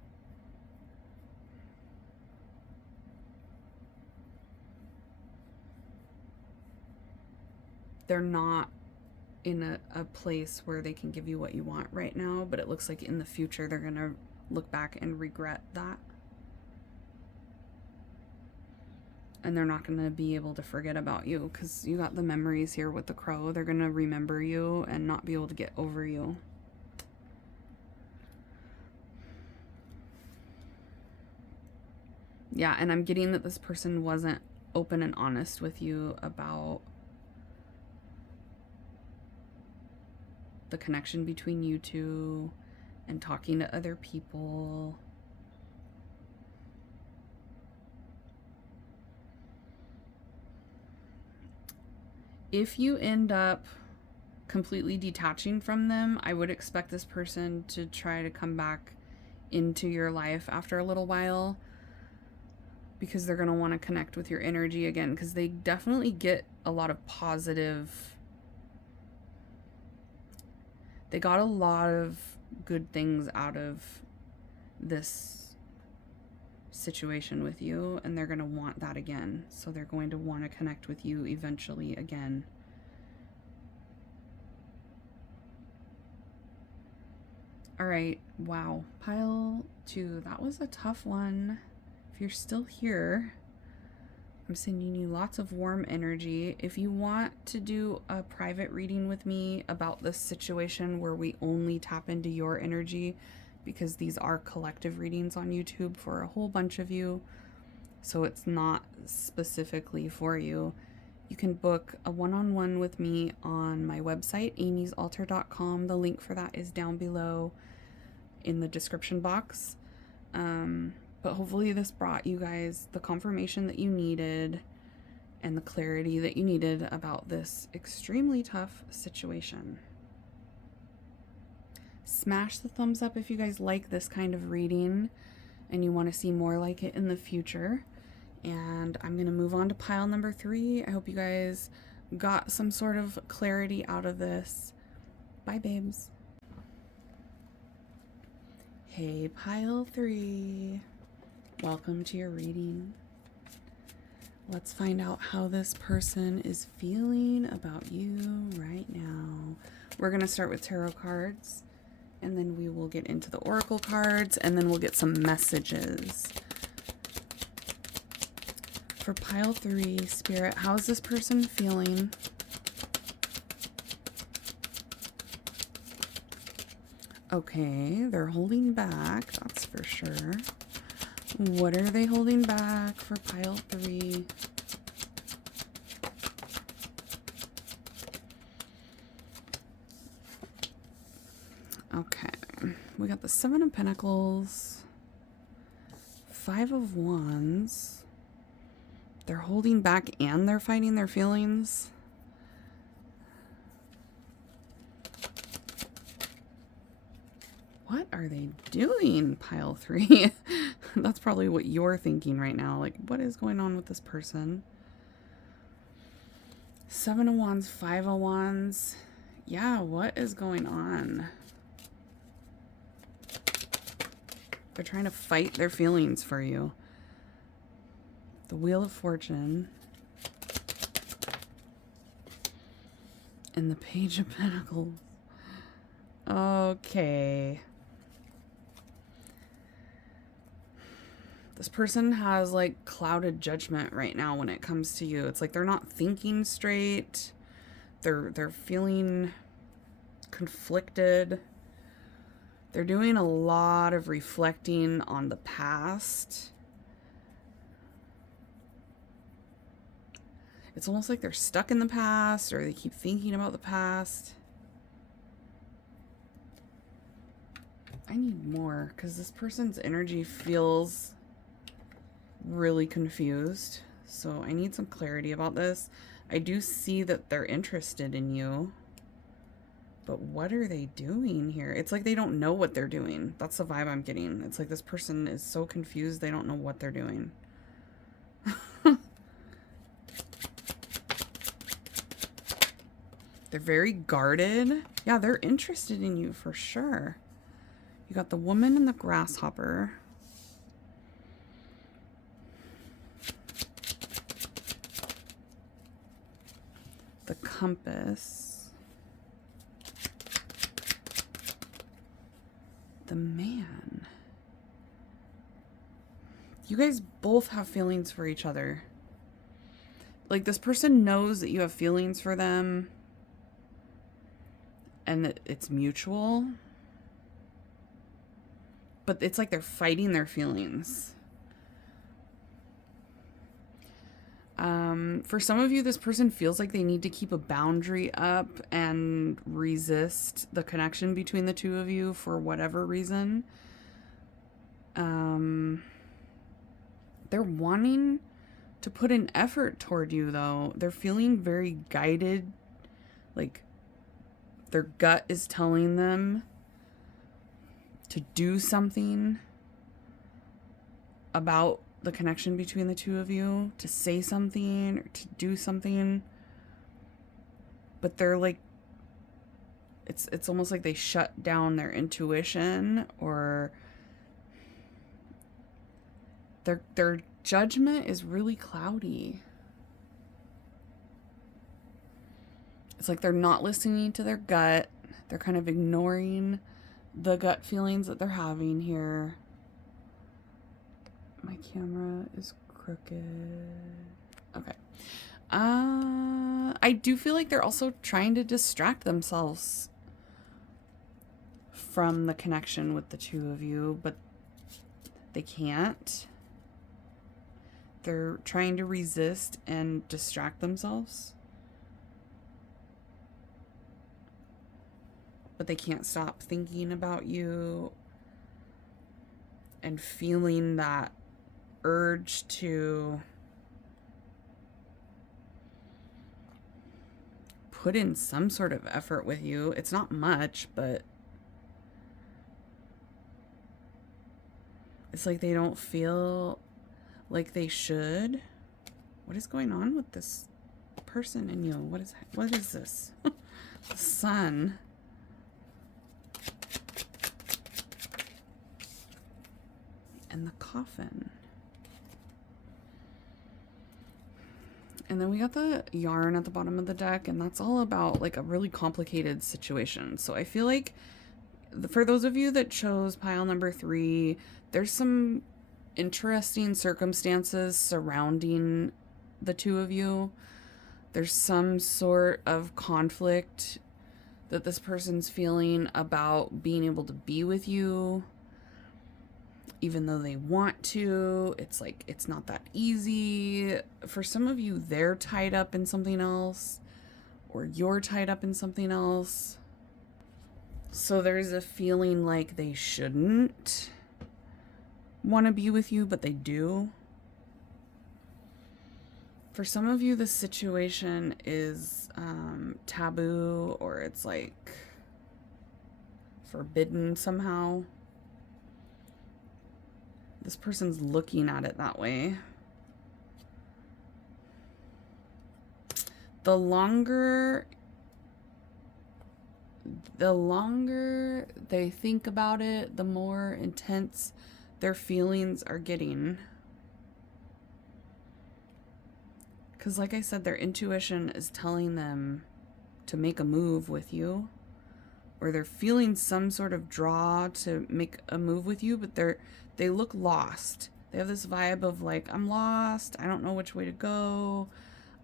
They're not in a place where they can give you what you want right now, but it looks like in the future they're gonna look back and regret that. And they're not gonna be able to forget about you because you got the memories here with the crow. They're gonna remember you and not be able to get over you. Yeah, and I'm getting that this person wasn't open and honest with you about the connection between you two and talking to other people. If you end up completely detaching from them, I would expect this person to try to come back into your life after a little while, because they're going to want to connect with your energy again, because they definitely get a lot of positive. They got a lot of good things out of this situation with you, and they're going to want that again. So they're going to want to connect with you eventually again. All right. Wow. Pile 2. That was a tough one. If you're still here, I'm sending you lots of warm energy. If you want to do a private reading with me about this situation where we only tap into your energy, because these are collective readings on YouTube for a whole bunch of you, so it's not specifically for you, you can book a one-on-one with me on my website, amysaltar.com. The link for that is down below in the description box. But hopefully this brought you guys the confirmation that you needed and the clarity that you needed about this extremely tough situation. Smash the thumbs up if you guys like this kind of reading and you want to see more like it in the future. And I'm going to move on to pile number 3. I hope you guys got some sort of clarity out of this. Bye, babes. Hey, pile 3. Welcome to your reading. Let's find out how this person is feeling about you right now. We're going to start with tarot cards, and then we will get into the oracle cards, and then we'll get some messages. For pile 3, Spirit, how's this person feeling? Okay, they're holding back, that's for sure. What are they holding back for pile 3? Okay, we got the 7 of Pentacles, 5 of Wands. They're holding back and they're fighting their feelings. What are they doing, pile 3? That's probably what you're thinking right now. Like, what is going on with this person? 7 of Wands, 5 of Wands. Yeah, what is going on? They're trying to fight their feelings for you. The Wheel of Fortune. And the Page of Pentacles. Okay. This person has like clouded judgment right now when it comes to you. It's like they're not thinking straight. They're feeling conflicted. They're doing a lot of reflecting on the past. It's almost like they're stuck in the past, or they keep thinking about the past. I need more because this person's energy feels really confused. So I need some clarity about this. I do see that they're interested in you. But what are they doing here? It's like they don't know what they're doing. That's the vibe I'm getting. It's like this person is so confused they don't know what they're doing. They're very guarded. Yeah, they're interested in you for sure. You got the woman and the grasshopper. The compass. The man. You guys both have feelings for each other. Like, this person knows that you have feelings for them and that it's mutual. But it's like they're fighting their feelings. For some of you, this person feels like they need to keep a boundary up and resist the connection between the two of you for whatever reason. They're wanting to put an effort toward you, though. They're feeling very guided. Like, their gut is telling them to do something about the connection between the two of you, to say something or to do something. But they're like, it's almost like they shut down their intuition, or their judgment is really cloudy. It's like they're not listening to their gut. They're kind of ignoring the gut feelings that they're having here. My camera is crooked. Okay. I do feel like they're also trying to distract themselves from the connection with the two of you, but they can't. They're trying to resist and distract themselves, but they can't stop thinking about you and feeling that urge to put in some sort of effort with you. It's not much, but it's like they don't feel like they should. What is going on with this person in you? What is this? The sun. And the coffin. And then we got the yarn at the bottom of the deck, and that's all about like a really complicated situation. So I feel like for those of you that chose pile number 3, there's some interesting circumstances surrounding the two of you. There's some sort of conflict that this person's feeling about being able to be with you. Even though they want to, it's like, it's not that easy. For some of you, they're tied up in something else, or you're tied up in something else. So there's a feeling like they shouldn't want to be with you, but they do. For some of you, the situation is taboo, or it's like forbidden somehow. This person's looking at it that way. The longer they think about it, the more intense their feelings are getting. Because like I said, their intuition is telling them to make a move with you, or they're feeling some sort of draw to make a move with you, but they look lost. They have this vibe of like, I'm lost. I don't know which way to go.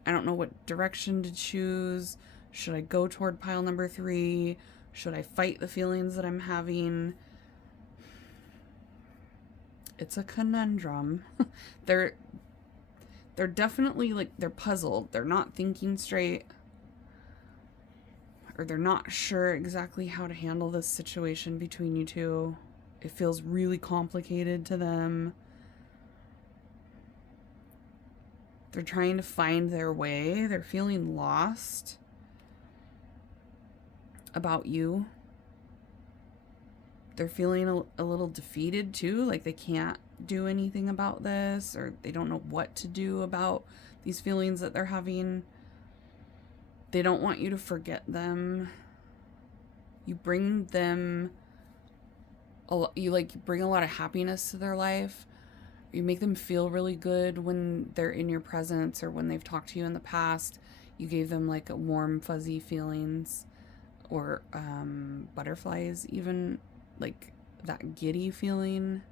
I don't know what direction to choose. Should I go toward pile number 3? Should I fight the feelings that I'm having? It's a conundrum. They're definitely like, they're puzzled. They're not thinking straight, or they're not sure exactly how to handle this situation between you two. It feels really complicated to them. They're trying to find their way. They're feeling lost about you. They're feeling a little defeated too, like they can't do anything about this, or they don't know what to do about these feelings that they're having. They don't want you to forget them. You bring them, you like bring a lot of happiness to their life. You make them feel really good when they're in your presence or when they've talked to you in the past. You gave them like warm, fuzzy feelings, or butterflies, even like that giddy feeling.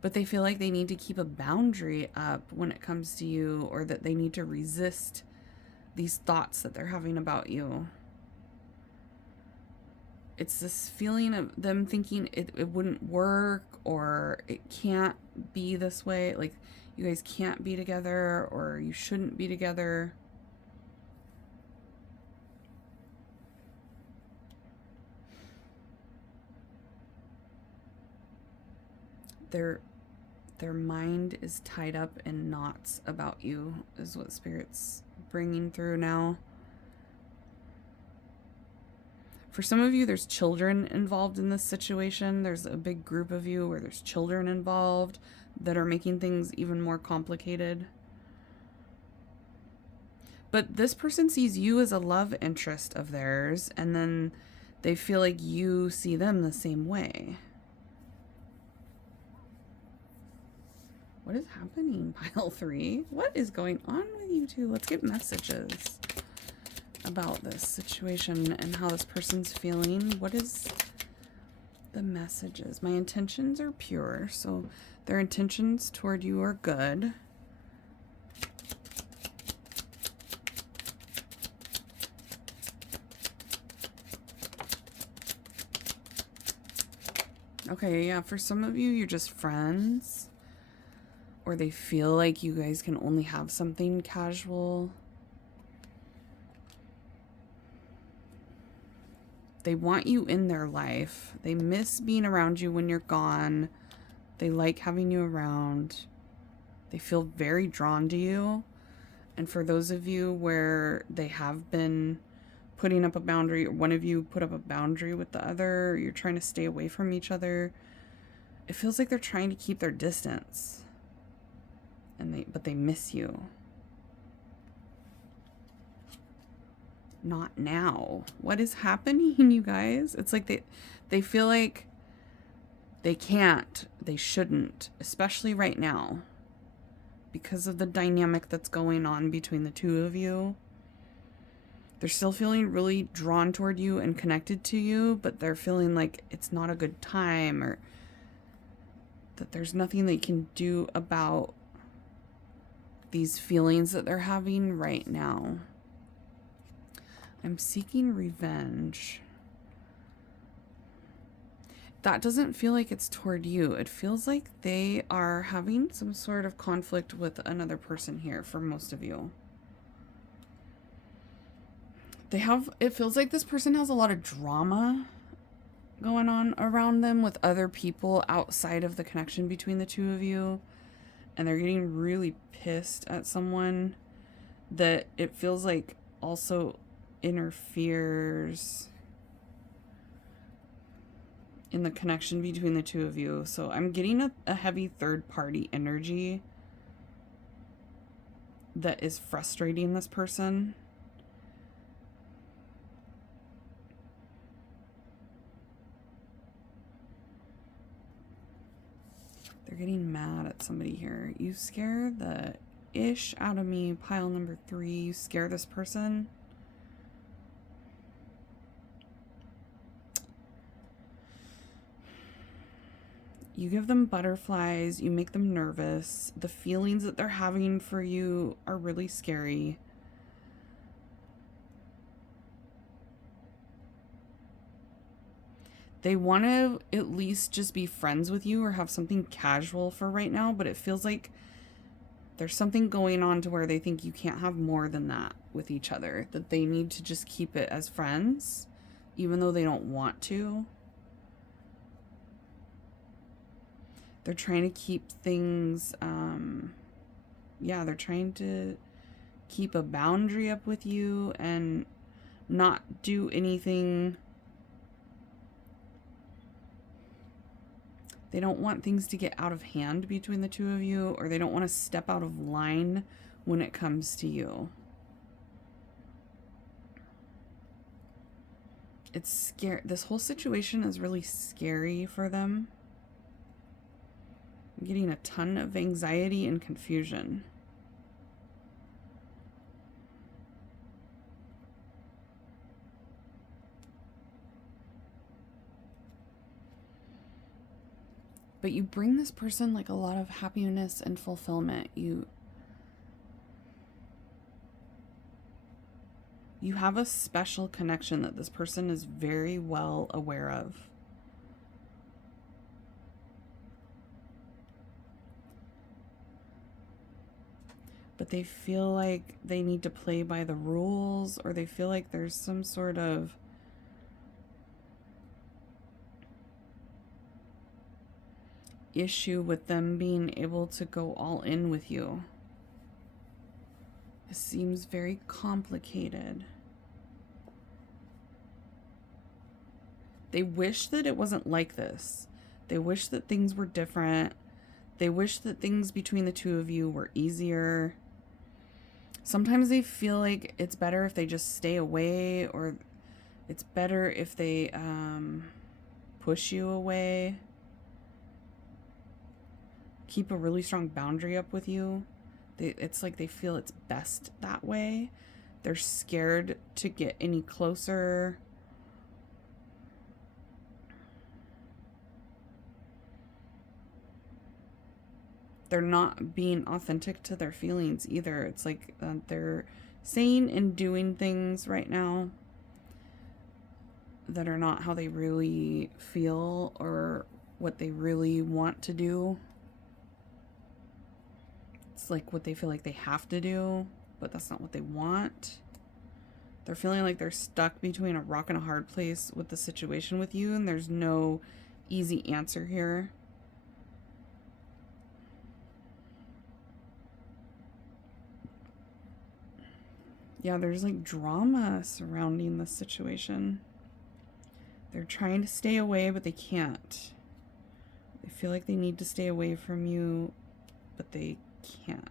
But they feel like they need to keep a boundary up when it comes to you, or that they need to resist these thoughts that they're having about you. It's this feeling of them thinking it wouldn't work, or it can't be this way. Like, you guys can't be together, or you shouldn't be together. Their mind is tied up in knots about you, is what Spirit's bringing through now. For some of you, there's children involved in this situation. There's a big group of you where there's children involved that are making things even more complicated. But this person sees you as a love interest of theirs, and then they feel like you see them the same way. What is happening, pile 3? What is going on with you two? Let's get messages about this situation and how this person's feeling. What is the messages? My intentions are pure, so their intentions toward you are good. Okay, yeah, for some of you, you're just friends. Or they feel like you guys can only have something casual. They want you in their life. They miss being around you when you're gone. They like having you around. They feel very drawn to you. And for those of you where they have been putting up a boundary, or one of you put up a boundary with the other, or you're trying to stay away from each other, it feels like they're trying to keep their distance. But they miss you. Not now. What is happening, you guys? It's like they feel like they can't, they shouldn't, especially right now, because of the dynamic that's going on between the two of you. They're still feeling really drawn toward you and connected to you, but they're feeling like it's not a good time, or that there's nothing they can do about these feelings that they're having right now. I'm seeking revenge. That doesn't feel like it's toward you. It feels like they are having some sort of conflict with another person here for most of you. It feels like this person has a lot of drama going on around them with other people outside of the connection between the two of you. And they're getting really pissed at someone that it feels like also interferes in the connection between the two of you. So I'm getting a heavy third-party energy that is frustrating this person. They're getting mad at somebody here. You scare the ish out of me, pile number 3. You scare this person. You give them butterflies. You make them nervous. The feelings that they're having for you are really scary. They want to at least just be friends with you or have something casual for right now, but it feels like there's something going on to where they think you can't have more than that with each other, that they need to just keep it as friends, even though they don't want to. They're trying to keep things, they're trying to keep a boundary up with you and not do anything They don't want things to get out of hand between the two of you, or they don't want to step out of line when it comes to you. It's scary. This whole situation is really scary for them. I'm getting a ton of anxiety and confusion. But you bring this person like a lot of happiness and fulfillment. You have a special connection that this person is very well aware of. But they feel like they need to play by the rules, or they feel like there's some sort of issue with them being able to go all in with you. It seems very complicated. They wish that it wasn't like this. They wish that things were different. They wish that things between the two of you were easier. Sometimes they feel like it's better if they just stay away, or it's better if they push you away. Keep a really strong boundary up with you. It's like they feel it's best that way. They're scared to get any closer. They're not being authentic to their feelings either. It's like they're saying and doing things right now that are not how they really feel or what they really want to do. It's like what they feel like they have to do, but that's not what they want. They're feeling like they're stuck between a rock and a hard place with the situation with you, and there's no easy answer here. Yeah, there's like drama surrounding this situation. They're trying to stay away, but they can't. They feel like they need to stay away from you, but they can't.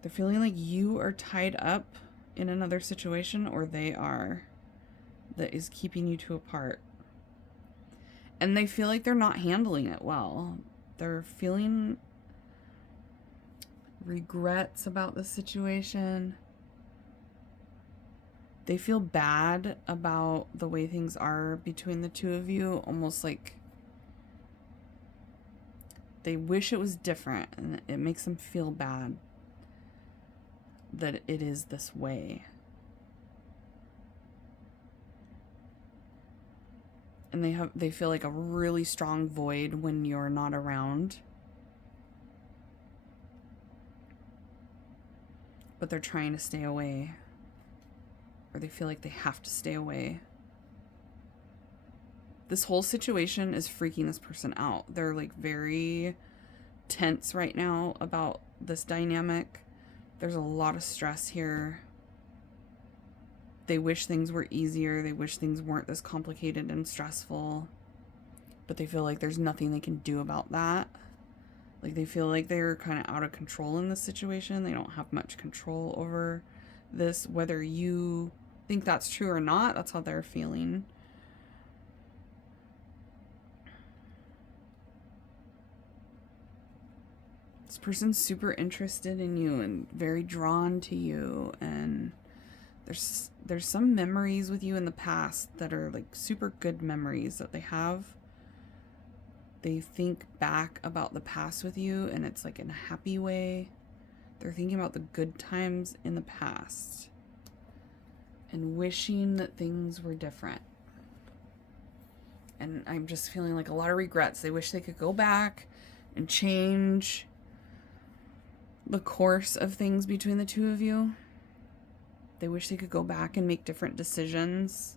They're feeling like you are tied up in another situation, or they are, that is keeping you two apart. And they feel like they're not handling it well. They're feeling regrets about the situation. They feel bad about the way things are between the two of you, almost like they wish it was different, and it makes them feel bad that it is this way. And they feel like a really strong void when you're not around. But they're trying to stay away. Or they feel like they have to stay away. This whole situation is freaking this person out. They're like very tense right now about this dynamic. There's a lot of stress here. They wish things were easier. They wish things weren't this complicated and stressful. But they feel like there's nothing they can do about that. Like they feel like they're kind of out of control in this situation. They don't have much control over this. Whether you think that's true or not, that's how they're feeling. This person's super interested in you and very drawn to you, and there's some memories with you in the past that are like super good memories that they have. They think back about the past with you, and it's like in a happy way. They're thinking about the good times in the past and wishing that things were different. And I'm just feeling like a lot of regrets. They wish they could go back and change the course of things between the two of you. They wish they could go back and make different decisions.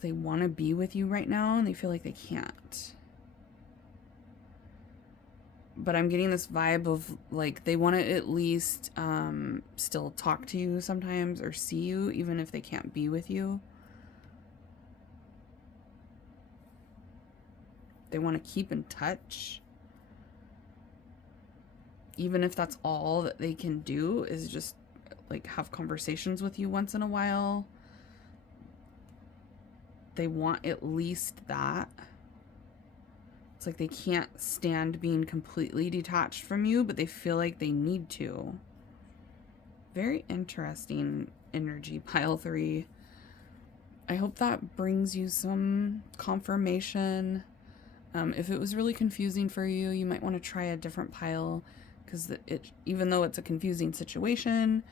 They want to be with you right now, and they feel like they can't. but I'm getting this vibe of like they want to at least still talk to you sometimes or see you even if they can't be with you. They want to keep in touch. Even if that's all that they can do is just like have conversations with you once in a while. They want at least that. It's like they can't stand being completely detached from you, but they feel like they need to. Very interesting energy, pile 3. I hope that brings you some confirmation. If it was really confusing for you, you might want to try a different pile, because even though it's a confusing situation,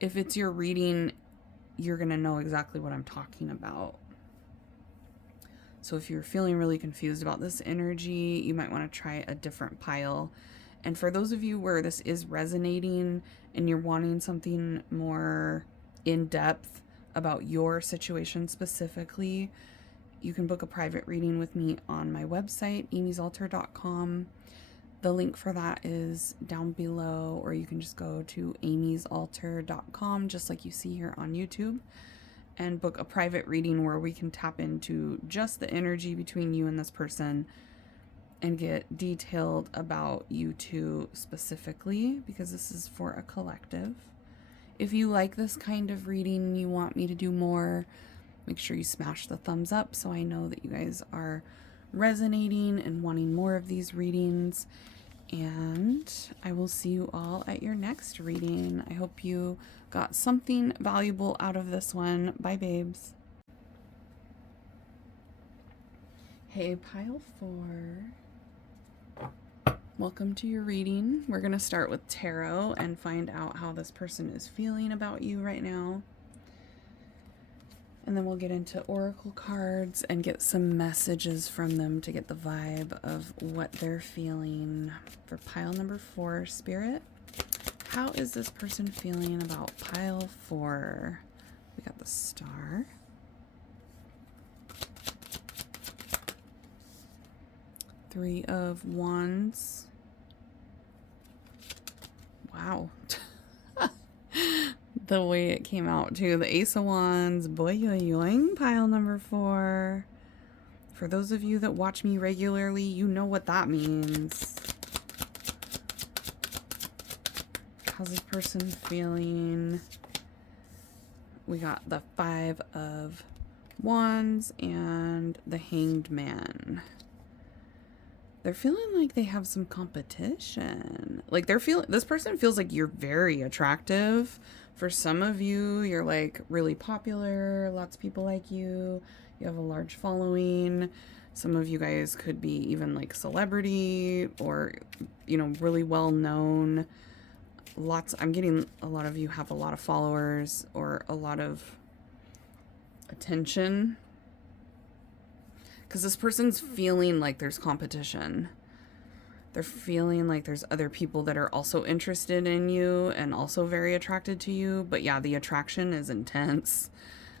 if it's your reading, you're going to know exactly what I'm talking about. So if you're feeling really confused about this energy, you might want to try a different pile. And for those of you where this is resonating and you're wanting something more in-depth about your situation specifically, you can book a private reading with me on my website, amysaltar.com. The link for that is down below, or you can just go to amysaltar.com, just like you see here on YouTube, and book a private reading where we can tap into just the energy between you and this person and get detailed about you two specifically, because this is for a collective. If you like this kind of reading and you want me to do more, make sure you smash the thumbs up so I know that you guys are resonating and wanting more of these readings. And I will see you all at your next reading. I hope you got something valuable out of this one. Bye, babes. Hey, pile 4. Welcome to your reading. We're going to start with tarot and find out how this person is feeling about you right now. And then we'll get into oracle cards and get some messages from them to get the vibe of what they're feeling. For pile number 4, Spirit, how is this person feeling about pile 4? We got the Star. Three of Wands. Wow. The way it came out too. The Ace of Wands. Boing, pile number 4. For those of you that watch me regularly, you know what that means. How's this person feeling? We got the 5 of Wands and the Hanged Man. They're feeling like they have some competition. Like this person feels like you're very attractive. For some of you, you're like really popular. Lots of people like you. You have a large following. Some of you guys could be even like celebrity or, you know, really well known. I'm getting a lot of you have a lot of followers or a lot of attention. Because this person's feeling like there's competition. They're feeling like there's other people that are also interested in you and also very attracted to you. But yeah, the attraction is intense.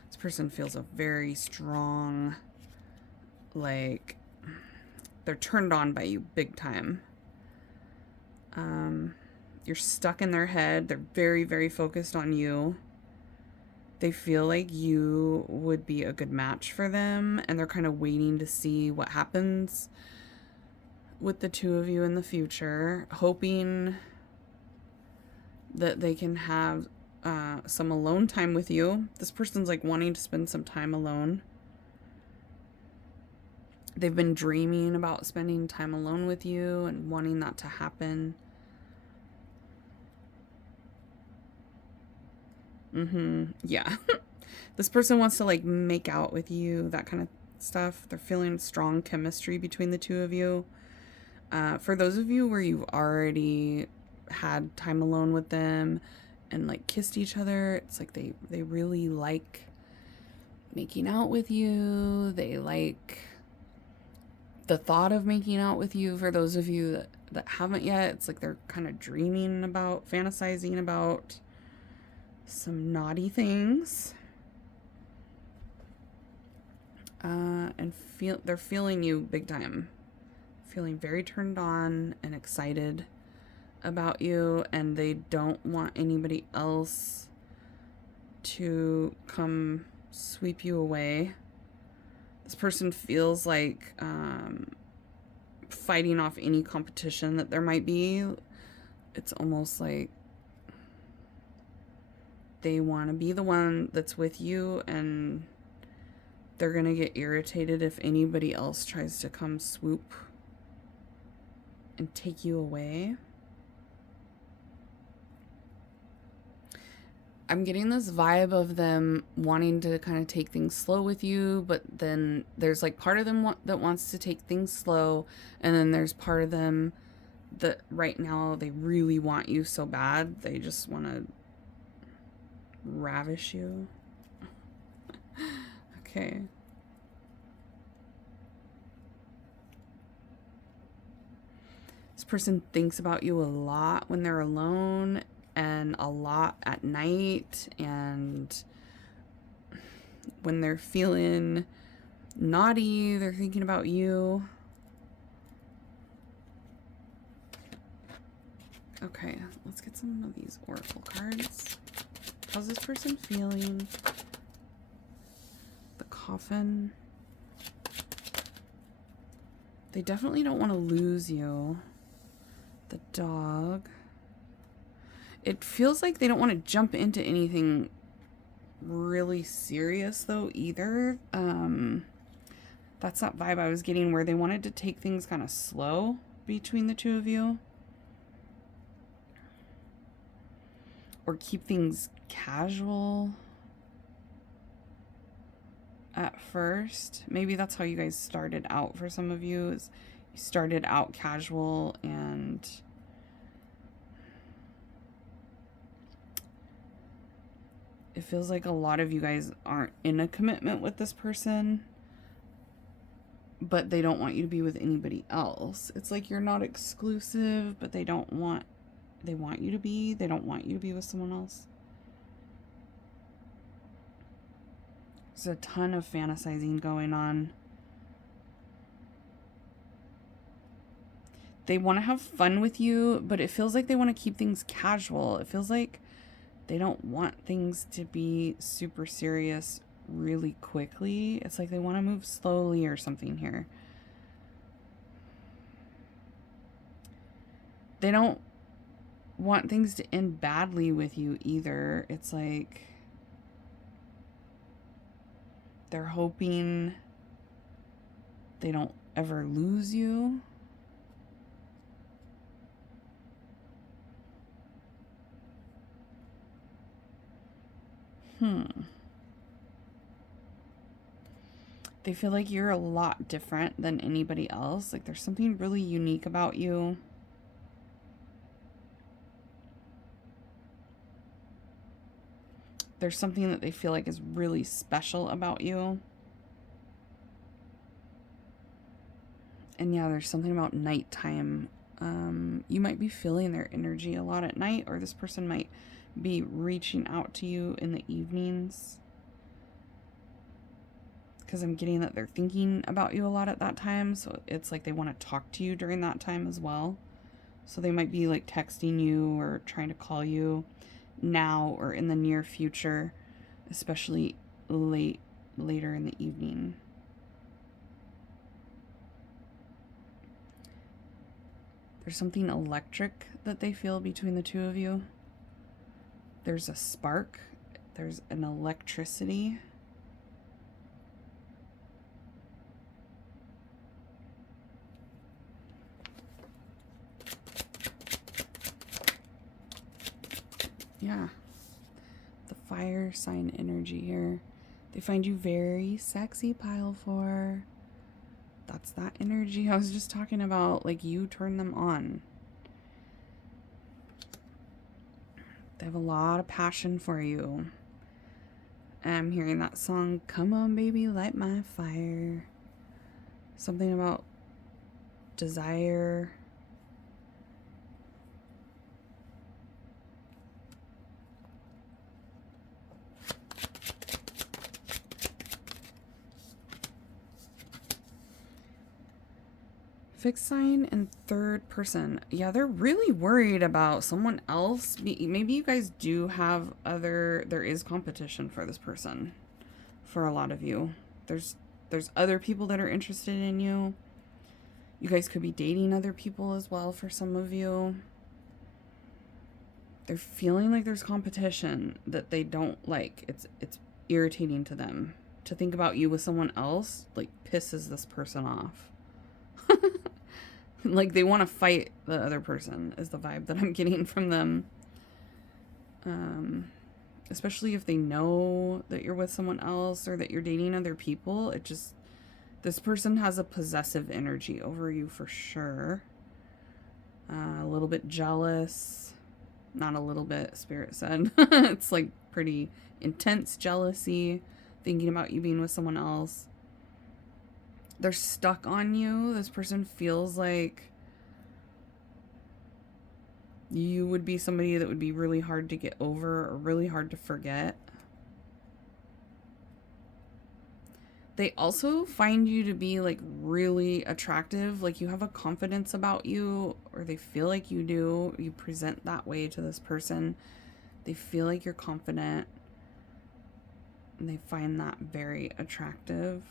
This person feels a very strong, like, they're turned on by you big time. You're stuck in their head. They're very, very focused on you. They feel like you would be a good match for them, and they're kind of waiting to see what happens with the two of you in the future, hoping that they can have some alone time with you. This person's like wanting to spend some time alone. They've been dreaming about spending time alone with you and wanting that to happen. Yeah. This person wants to like make out with you, that kind of stuff. They're feeling strong chemistry between the two of you. For those of you where you've already had time alone with them and like kissed each other, it's like they really like making out with you. They like the thought of making out with you. For those of you that haven't yet, it's like they're kind of dreaming about, fantasizing about some naughty things. And they're feeling you big time. feeling very turned on and excited about you, and they don't want anybody else to come sweep you away. This person feels like fighting off any competition that there might be. It's almost like they want to be the one that's with you, and they're going to get irritated if anybody else tries to come swoop and take you away. I'm getting this vibe of them wanting to kind of take things slow with you, but then there's like part of them that wants to take things slow, and then there's part of them that right now they really want you so bad. They just want to ravish you. Okay. This person thinks about you a lot when they're alone, and a lot at night, and when they're feeling naughty, they're thinking about you. Okay, let's get some of these oracle cards. How's this person feeling? The coffin. They definitely don't want to lose you. The dog. It feels like they don't want to jump into anything really serious though either. That's that vibe I was getting, where they wanted to take things kind of slow between the two of you. Or keep things casual at first. Maybe that's how you guys started out for some of you. Is you started out casual, and it feels like a lot of you guys aren't in a commitment with this person, but they don't want you to be with anybody else. It's like you're not exclusive, but they want you to be. They don't want you to be with someone else. There's a ton of fantasizing going on. They want to have fun with you, but it feels like they want to keep things casual. It feels like they don't want things to be super serious really quickly. It's like they want to move slowly or something here. They don't want things to end badly with you either. It's like they're hoping they don't ever lose you. They feel like you're a lot different than anybody else. Like there's something really unique about you. There's something that they feel like is really special about you. And yeah, there's something about nighttime. You might be feeling their energy a lot at night, or this person might be reaching out to you in the evenings. Because I'm getting that they're thinking about you a lot at that time. So it's like they want to talk to you during that time as well. So they might be like texting you or trying to call you now or in the near future, especially later in the evening. There's something electric that they feel between the two of you. There's a spark. There's an electricity. Yeah. The fire sign energy here. They find you very sexy, pile 4. That's that energy I was just talking about. Like, you turn them on. They have a lot of passion for you. And I'm hearing that song, "Come on, baby, light my fire." Something about desire. fixed sign and third person. Yeah, they're really worried about someone else. Maybe you guys do have there is competition for this person for a lot of you. There's other people that are interested in you. You guys could be dating other people as well for some of you. They're feeling like there's competition that they don't like. It's irritating to them. To think about you with someone else, like, pisses this person off. Like, they want to fight the other person is the vibe that I'm getting from them. Especially if they know that you're with someone else or that you're dating other people. This person has a possessive energy over you for sure. A little bit jealous. Not a little bit, Spirit said. It's like pretty intense jealousy, thinking about you being with someone else. They're stuck on you. This person feels like you would be somebody that would be really hard to get over or really hard to forget. They also find you to be like really attractive, like you have a confidence about you, or they feel like you do. You present that way to this person. They feel like you're confident, and they find that very attractive.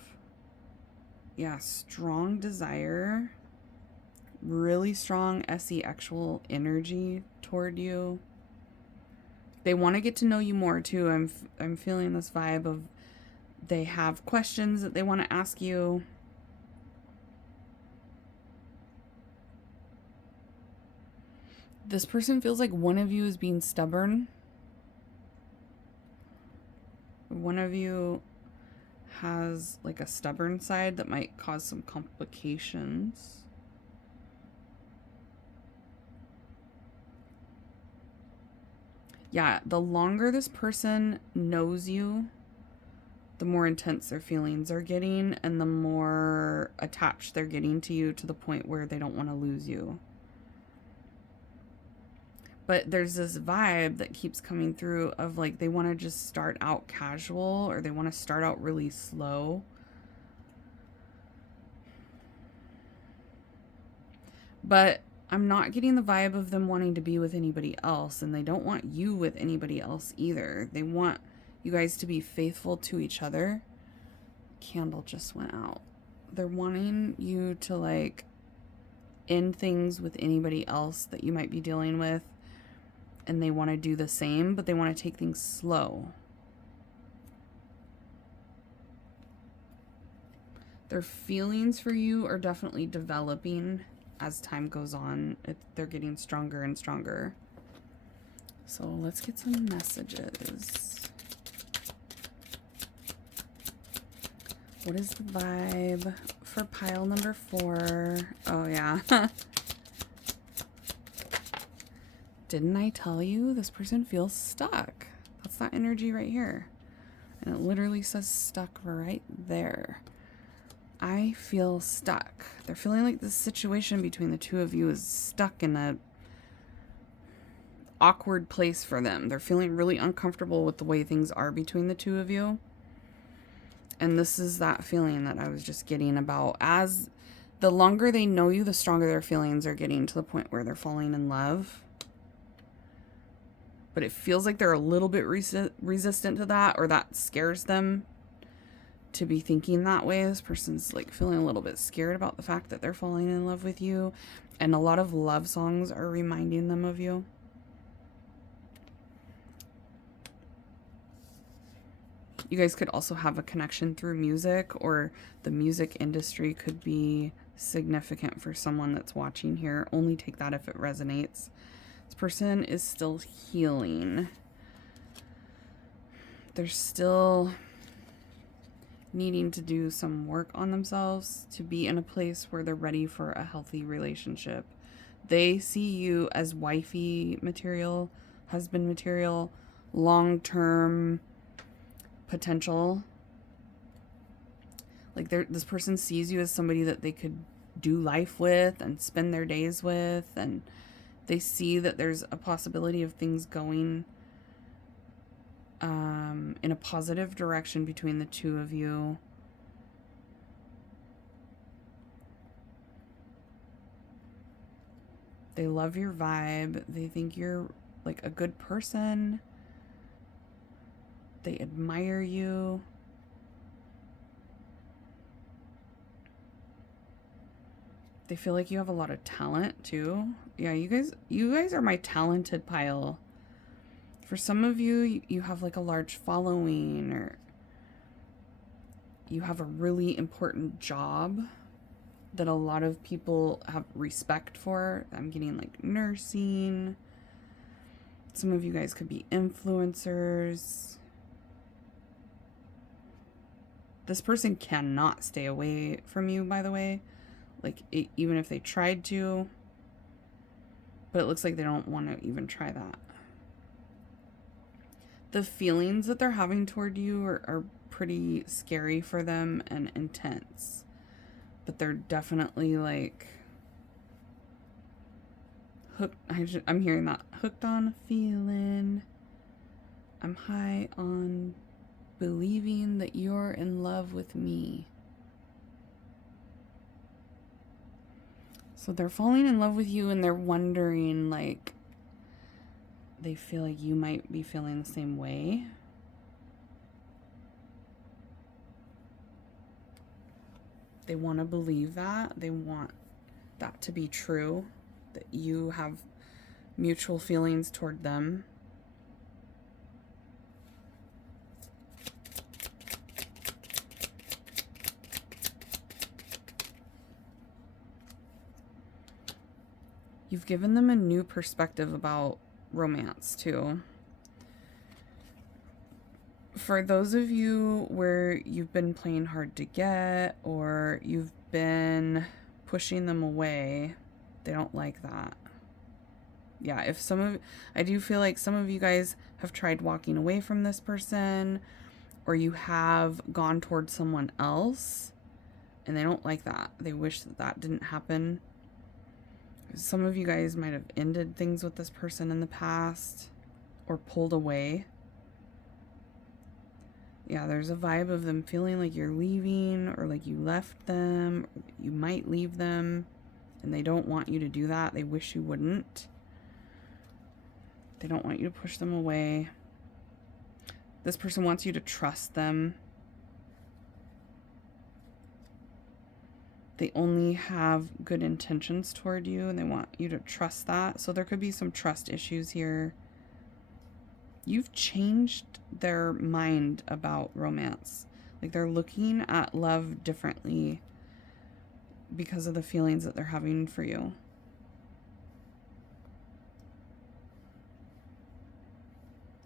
Yeah, strong desire, really strong SE-actual energy toward you. They want to get to know you more too. I'm feeling this vibe of they have questions that they want to ask you. This person feels like one of you is being stubborn. One of you has like a stubborn side that might cause some complications. Yeah, the longer this person knows you, the more intense their feelings are getting and the more attached they're getting to you, to the point where they don't want to lose you. But there's this vibe that keeps coming through of like they want to just start out casual, or they want to start out really slow. But I'm not getting the vibe of them wanting to be with anybody else, and they don't want you with anybody else either. They want you guys to be faithful to each other. Candle just went out. They're wanting you to like end things with anybody else that you might be dealing with, and they want to do the same, but they want to take things slow. Their feelings for you are definitely developing as time goes on. They're getting stronger and stronger. So let's get some messages. What is the vibe for pile number 4? Oh, yeah. Didn't I tell you this person feels stuck? That's that energy right here. And it literally says stuck right there. I feel stuck. They're feeling like this situation between the two of you is stuck in a awkward place for them. They're feeling really uncomfortable with the way things are between the two of you. And this is that feeling that I was just getting about. As the longer they know you, the stronger their feelings are getting, to the point where they're falling in love. But it feels like they're a little bit resistant to that, or that scares them to be thinking that way. This person's like feeling a little bit scared about the fact that they're falling in love with you. And a lot of love songs are reminding them of you. You guys could also have a connection through music, or the music industry could be significant for someone that's watching here. Only take that if it resonates. This person is still healing. They're still needing to do some work on themselves to be in a place where they're ready for a healthy relationship. They see you as wifey material, husband material, long-term potential. Like this person sees you as somebody that they could do life with and spend their days with, and they see that there's a possibility of things going in a positive direction between the two of you. They love your vibe. They think you're like a good person. They admire you. They feel like you have a lot of talent too. Yeah, you guys are my talented pile. For some of you, you have like a large following, or you have a really important job that a lot of people have respect for. I'm getting like nursing. Some of you guys could be influencers. This person cannot stay away from you, by the way. Like, even if they tried to. But it looks like they don't want to even try that. The feelings that they're having toward you are pretty scary for them and intense. But they're definitely like hooked. I'm hearing that. Hooked on a feeling. I'm high on believing that you're in love with me. So they're falling in love with you, and they're wondering, like, they feel like you might be feeling the same way. They want to believe that. They want that to be true, that you have mutual feelings toward them. You've given them a new perspective about romance too. For those of you where you've been playing hard to get, or you've been pushing them away, they don't like that. Yeah, I do feel like some of you guys have tried walking away from this person, or you have gone towards someone else, and they don't like that. They wish that didn't happen. Some of you guys might have ended things with this person in the past, or pulled away. Yeah, there's a vibe of them feeling like you're leaving, or like you left them, or you might leave them, and they don't want you to do that. They wish you wouldn't. They don't want you to push them away. This person wants you to trust them. They only have good intentions toward you, and they want you to trust that. So there could be some trust issues here. You've changed their mind about romance. Like, they're looking at love differently because of the feelings that they're having for you.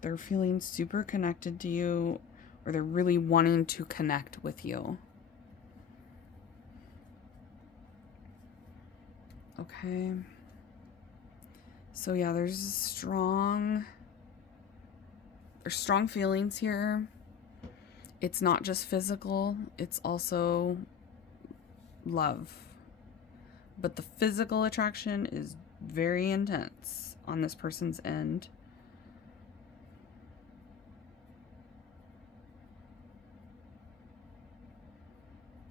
They're feeling super connected to you, or they're really wanting to connect with you. Okay. So yeah, there's strong feelings here. It's not just physical, it's also love. But the physical attraction is very intense on this person's end.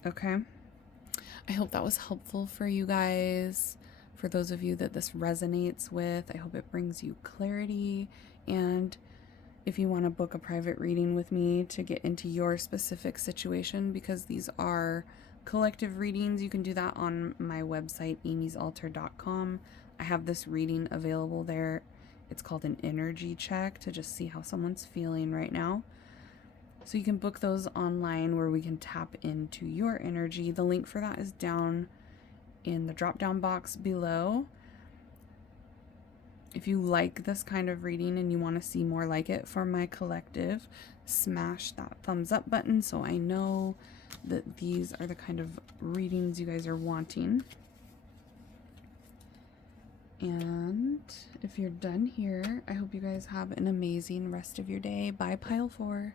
Okay. I hope that was helpful for you guys. For those of you that this resonates with, I hope it brings you clarity. And if you want to book a private reading with me to get into your specific situation, because these are collective readings, you can do that on my website, amysaltar.com. I have this reading available there. It's called an energy check, to just see how someone's feeling right now. So you can book those online, where we can tap into your energy. The link for that is down in the drop-down box below. If you like this kind of reading and you want to see more like it for my collective, smash that thumbs up button so I know that these are the kind of readings you guys are wanting. And if you're done here, I hope you guys have an amazing rest of your day. Bye, Pile 4.